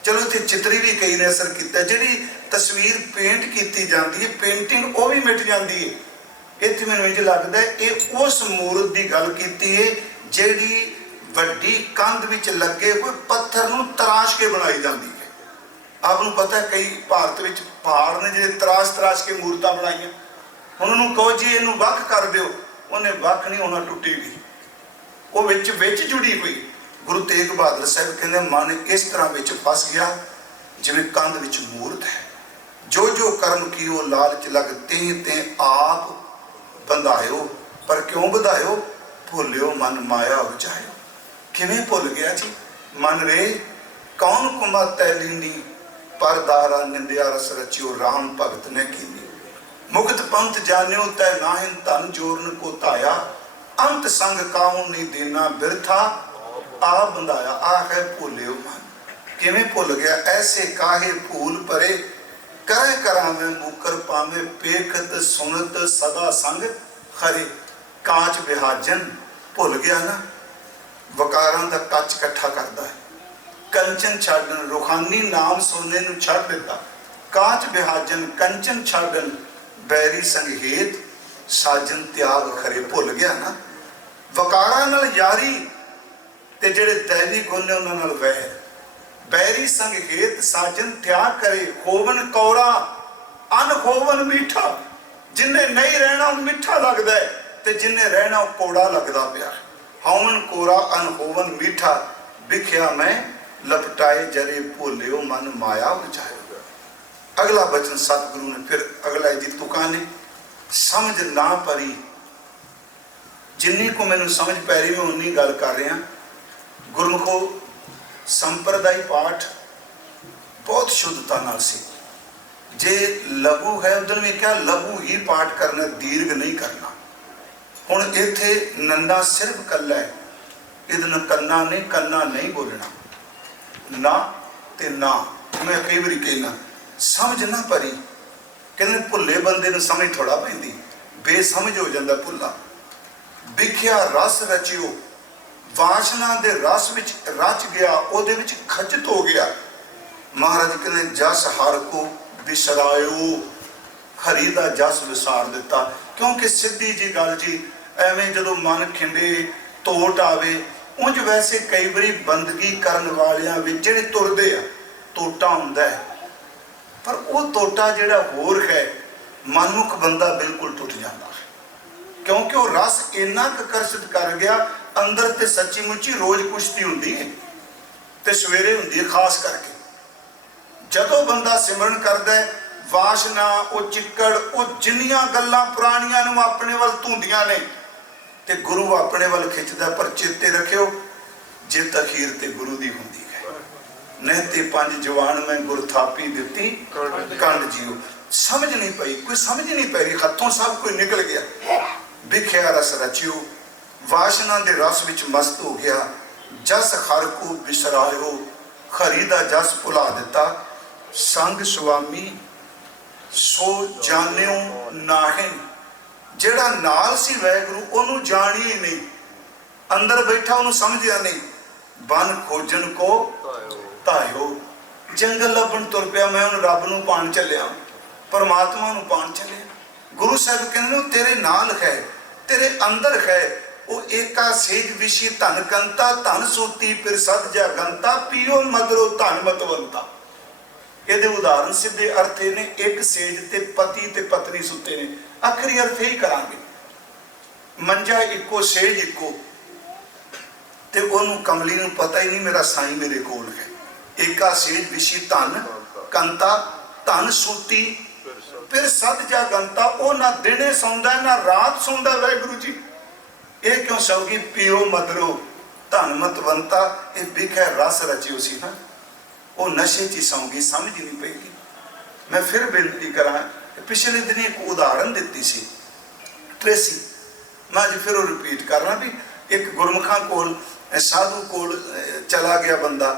चलो इत्थे चित्री भी कई ने असर किया, जिहड़ी तस्वीर पेंट की जाती है, पेंटिंग वो भी मिट जाती है। इत्थे मैनूं इंज लगदा है ये उस मूर्त की गल कीती है जिहड़ी वड्डी कंध विच लगे हुए पत्थर नूं तराश के बनाई जाती है। आपनूं पता है कई भारत विच पहाड़ ने जिहड़े तराश तराश के मूर्तां बनाईआं, हुण उहनूं कहो जी इहनूं वख कर दिओ, उन्हें वख नहीं होना, टुटेगी, वो विच जुड़ी हुई। गुरु तेग बहादुर साहब कहते मन इस तरह विच फस गया जिवें कंध विच मूर्त है। जो जो कर्म की वो लालच लग ते ते आप बंधायो, पर क्यों बंधायो, भुलियो मन माया उचायो। किवें भुल गया जी मन रे, कौन कुमा तैलीनी पर दारा निंदिया रस रचियो, राम भगत ने कीनी। मुक्त पंथ जान्यो तै नाहिन धन जोरन को ताया, अंत संग काहू नहीं देना बिरथा आ बंधाया। आ है भूलियो मन, किवें भुल गया ऐसे काहे भूल परे, करे करावे मुकर पावे, पेखत सुनत सदा संग खरे। कांच विहाजन भुल गया ना, वकारां दा कच इकट्ठा करदा है। कंचन छाड़न रूहानी नाम सुनने नूं छड़ दिता। कांच विहाजन कंचन छाड़न, बैरी संग हेत साजन त्याग खरे। भुल गया ना वकारा नाल यारी ते जेड़े दैवी गुण ने उन्हां नाल वैर। बैरी संग हेत साजन त्याग करे, होवन कौड़ा अनहोवन मीठा। जिन्ने नहीं रहना मिठा लगदा है ते जिन्ने रहना कौड़ा लगदा पिया। होवन कोरा अनहोवन मीठा, बिख्या मैं लपटाए जरे, भोलियो मन माया उचायो। अगला वचन सतगुरु ने फिर अगला जी तुका ने, समझ ना परी। जिन्नी को मैनू समझ पै रही मैं उन्नी गल कर रहा। गुरमुखो संप्रदाय पाठ बहुत शुद्धता नाल सी। जे लघु है उधर भी क्या लघु ही पाठ करना, दीर्घ नहीं करना। हुण इत्थे नंदा सिर्फ कल्ला है, इधर कन्ना नहीं बोलना, ना ते ना। मैं कई बार कहना समझ ना परी, कहते भुले बंदे नूं समझ थोड़ा पैंदी, बेसमझ हो जाता भुला। विख्या रस रचियो, वासना दे रस विच रच गया, ओदे विच खचित हो गया। महाराज कहते जस हर को विसरायो, हरी दा जस विसार दिता। क्योंकि सीधी जी गल जी, एवें जदों मन खिंडे तोट आवे, उंज वैसे कई बारी बंदगी करन वालियां विच जिहड़े तुरदे आ तोटा हुंदा है, पर वो तोटा जिहड़ा होर है मनमुख बंदा बिल्कुल टुट जाता है। क्योंकि वो रस इन्ना आकर्षित कर गया अंदर। ते सच्ची मुच्ची रोज कुश्ती हुंदी है ते सवेरे हुंदी है, खास करके जदों बंदा सिमरन करदा है वासना, वो चिक्कड़, वो जिन्नियां गल्लां पुरानियां नूं अपने वल धुंदियां ने ते गुरु अपने वल खिंचदा। पर चेते रखियो जित अखीर ते गुरु दी हुंदी है। नहीं ते पंज जवान मैं गुर थापी दित्ती कंड जियो। समझ नहीं पई, कोई समझ नहीं पै रही, हथों सब कोई निकल गया। बिख्या रस रचियो, वासना दे रस विच मस्त हो गया। जस खर को बिसरायो, खरी दा जस भुला दिता। संग स्वामी सो जानियो नाहिन। जेड़ा नाल सी वैगुरु ओनू जानी ही नहीं, अंदर बैठा ओनू समझिया नहीं। बन खोजन को तायो, जंगल लभन तुर पिया, मैं उन रब नू पाण चलिया, परमात्मा नू पाण चलिया। गुरु साहब कहंदे तेरे नाल है, तेरे अंदर है। वो एका सेज विशी धन कंता, धन सूती फिर सद जा गंता, पियो मदरो धन मतवंता। ਇਹਦੇ ਉਦਾਹਰਨ ਸਿੱਧੇ अर्थ ने एक सेज ते पति ते पत्नी सुते ने। आखिरी अर्थ यही करांगे, मंजा इको सेज इको ते ओनू कमली नू पता ही नहीं मेरा साईं मेरे कोल है। एका सेज विशी धन कंता, धन सूती फिर सद जा गंता। वो ना दिने सौंदा ना रात सौंदा वाहिगुरू जी। ये क्यों सौगी पियो मदरो धन मतवंता। ये बिखै रस रचियो सी ना, वो नशे च सौगी, समझ ही नहीं पेगी। मैं फिर बेनती करा, पिछले दिन एक उदाहरण दी सी ट्रेसी, मैं अज फिर रिपीट कर रहा भी। एक गुरमुखा कोल साधु कोल चला गया बंदा।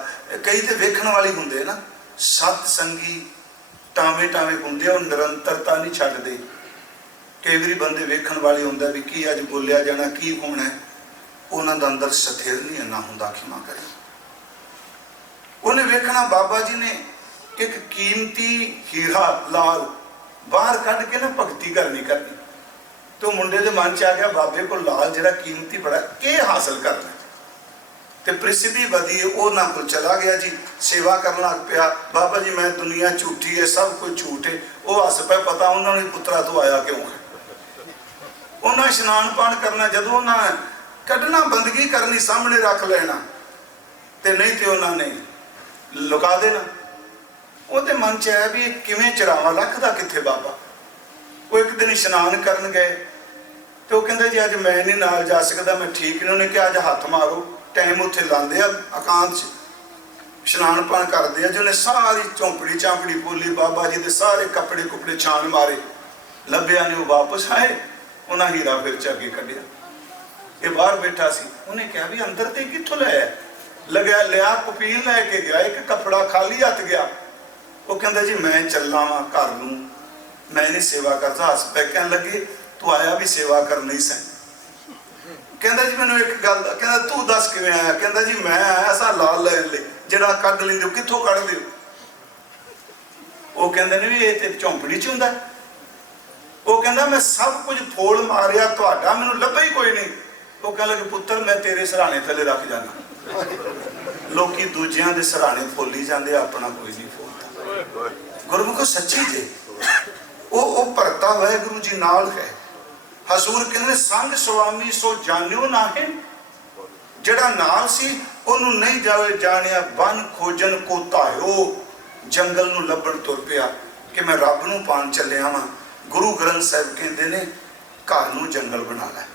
कई तो वेखण वाली होंगे ना, सतसंगी टावे टावे होंगे, निरंतरता नहीं छड्डदे। कई बार बंदे वेखण वाले होंगे भी की अज बोलिया जाना, की होना है, उन्हों का अंदर स्थिर नहीं इन्ना होंदा। खिमा करे उन्हें वेखना बाबा जी ने एक कीमती हीरा लाल बाहर कढ़ के ना भगती करनी तो मुंडे के मन च आ गया बाबे को लाल जरा कीमती बड़ा के हासिल करना। तो प्रसिद्धि वधी, वो ना को चला गया जी, सेवा करने लग पिया। बाबा जी मैं दुनिया झूठी है, सब कुछ झूठ है। वो हस पे, पता उन्होंने पुत्रा तो आया क्यों है। उन्हें स्नान पान करना, जदों उन्हें कढ़ना बंदगी करनी सामने रख लेना, तो नहीं तो उन्होंने लुका देना। वो मन च है भी किवें चरावा रखदा किथे बाबा। वो एक दिन स्नान करन गए तो कहते जी अज मैं नहीं नाल जा सकता, मैं ठीक नहीं। उन्हें कहा अज हथ मारो, टाइम उत्थे लाते एकांत स्नान पान करते हैं। जो उन्हें सारी झोंपड़ी झांपड़ी बोली, बाबा जी के सारे कपड़े कुपड़े छान मारे, लभ्या नहीं। वो वापस आए, उन्हें हीरा फिर चगे कढ़िया। ये बाहर बैठा सी, उन्हें कहा भी अंदर तो कितों लाया? लग्या लिया कपील लैके गया, एक कपड़ा खाली हथ गया। वो कहता जी मैं चलना वा घर नूं, मैं नहीं सेवा करता। हस पै कह लगे तू आया भी सेवा कर नहीं सै। कहता जी मैनू एक गल, कहता तू दस किवें आया? कहता जी मैं आया सा लाल लैन ले, जिहड़ा कढ लैंदे हो कित्थों कढदे हो? वो कहते ने भी ये तो झोंपड़ी च हुंदा। वो कहता मैं सब कुछ फोल मारिया, तुहाडा मैनू लभा ही कोई नहीं। वो कह लगे पुत्तर मैं तेरे सराणे थले रख जाना। लोकी दूजियां दे सराणे फोली जांदे, अपना कोई नहीं फोलदा। गुरमुखो सच्ची जे वो भरता वाहिगुरू जी नाल है। हजूर कहंदे संग स्वामी सो जानियो नाहे। जेड़ा नाल सी ओनू नहीं जावे जानिया। बन खोजन को तायो, जंगल नू लभण तुर पिया कि मैं रब नू पाण चलिया वां। गुरु ग्रंथ साहिब कहंदे ने घर नू जंगल बना लै,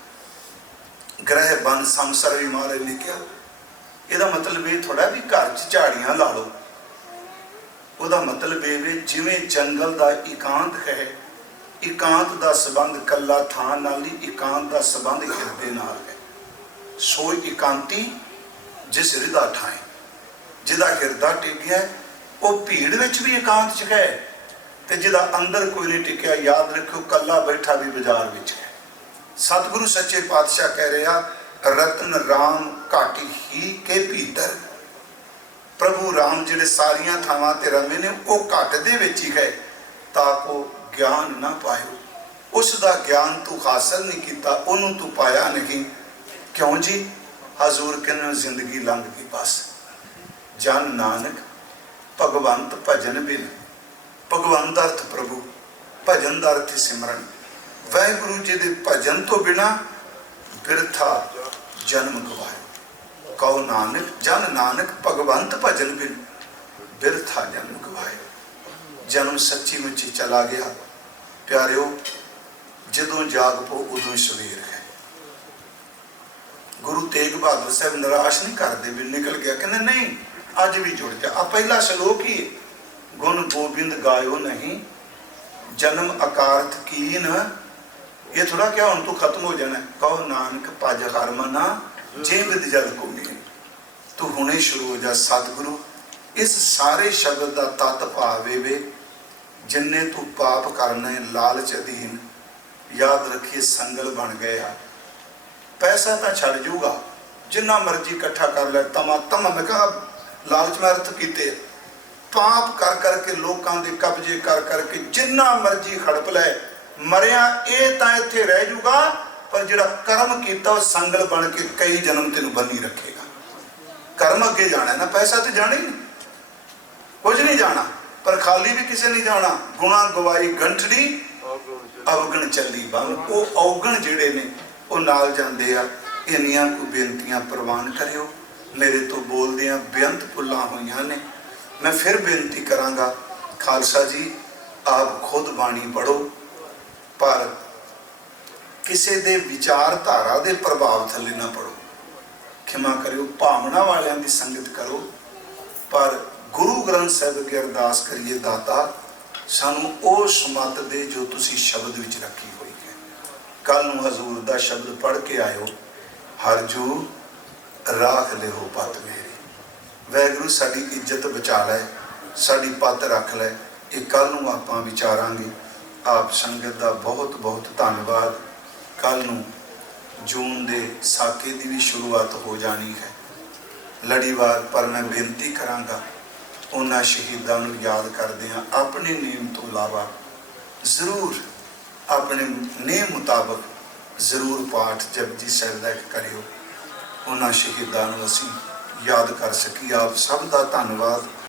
ग्रह बन संसर भी मारे लिखिया। ਇਹਦਾ मतलब ये थोड़ा भी घर च झाड़ियां ला लो। ਉਹਦਾ मतलब ये जिवें जंगल का एकांत है, एकांत का संबंध कला थां नाल नहीं, एकांत का संबंध हिरदे नाल है। सो एकांती जिस हृदा ठाए, जिहदा हिरदा टिकिया वो भीड़ विच भी एकांत च है, ते जिहदा अंदर कोई नहीं टिकिया याद रखो कला बैठा भी बाजार विच है। सतगुरु सच्चे पातशाह कह रहा रतन राम घाटी ही के भीतर। प्रभु राम जिहड़े सारियां थावां ते रमे ने वो घट दे विच ही है, ताको ज्ञान ना पायो। उसका ज्ञान तू हासिल नहीं किया, उन्होंने तू पाया नहीं। क्यों जी? हजूर कहने जिंदगी लंघ गई बस। जन नानक भगवंत भजन बिन। भगवंत का अर्थ प्रभु, भजन का अर्थ सिमरन। वाहिगुरू जी के भजन तो बिना बिरथा जन्म गवाए। कहो नानक जन नानक भगवंत भजन बिन बिरथा जन्म गवाए। जन्म सच्ची मुच्ची चला गया। प्यारिओ, जदों जाग पो उदों सवेर है। गुरु तेग बहादुर साहब निराश नहीं करते भी निकल गया, कहते नहीं अज भी जुड़ जा। पहला श्लोक ही गुण गोबिंद गायो नहीं, जन्म अकारथ कीन। ये थोड़ा क्या हम तू खत्म हो जाना। कहो नानक भज हर मना, जेंद जल को मीन। तू हुणे शुरू हो जा सतगुरु। इस सारे शब्द का तत्त भावे वे, जिन्ने तू पाप करने लालच अधीन। याद रखिए संगल बन गया। पैसा तो छड़ जूगा, जिन्ना मर्जी इकट्ठा कर ले। तमा मैं कहा लालच में अर्थ कीते, पाप कर करके लोगों के कब्जे कर करके जिन्ना मर्जी खड़प ले, मरिया ये तो इत्थे रह जूगा, पर जिहड़ा कर्म किया वो संगल बन के कई जन्म तेन बनी रखेगा। कर्म अगे जाना है ना, पैसा तो जाना ही नहीं, कुछ नहीं जाना, पर खाली भी किसी नहीं जाना। गुणा गवाई गंठड़ी अवगण चली बल। वो अवगण जिहड़े ने वो नाल जांदे आ। इन्नियां को बेनतियां प्रवान करियो। मेरे तो बोलदियां बेअंत भुल्लां होईयां ने। मैं फिर बेनती करांगा, खालसा जी आप खुद बाणी पढ़ो, पर किसी दे विचारधारा दे प्रभाव थले ना पढ़ो। खिमा करियो, भावना वालियां दी संगत करो, पर गुरु ग्रंथ साहिब अगे अरदास करिए, दाता सानू ओ समत दे जो तुसी शब्द विच रखी हुई है। कल नूं हजूर दा शब्द पढ़ के आयो, हर जू राख लिहो पत मेरी। वैगुरु साडी इज्जत बचा लै, साडी पत रख लै। ये कल नूं आपां विचारांगे। आप संगत दा बहुत बहुत धन्नवाद। कल नूं जून दे साके दी भी शुरुआत हो जानी है लड़ीवार, पर मैं बेनती करांगा उन्हां शहीदां नूं याद करदिआं अपने नेम तो इलावा जरूर अपने नेम मुताबक जरूर पाठ जपजी साहिब दा करियो। उन्हां शहीदां नूं असीं याद कर सकी। आप सब दा धन्नवाद।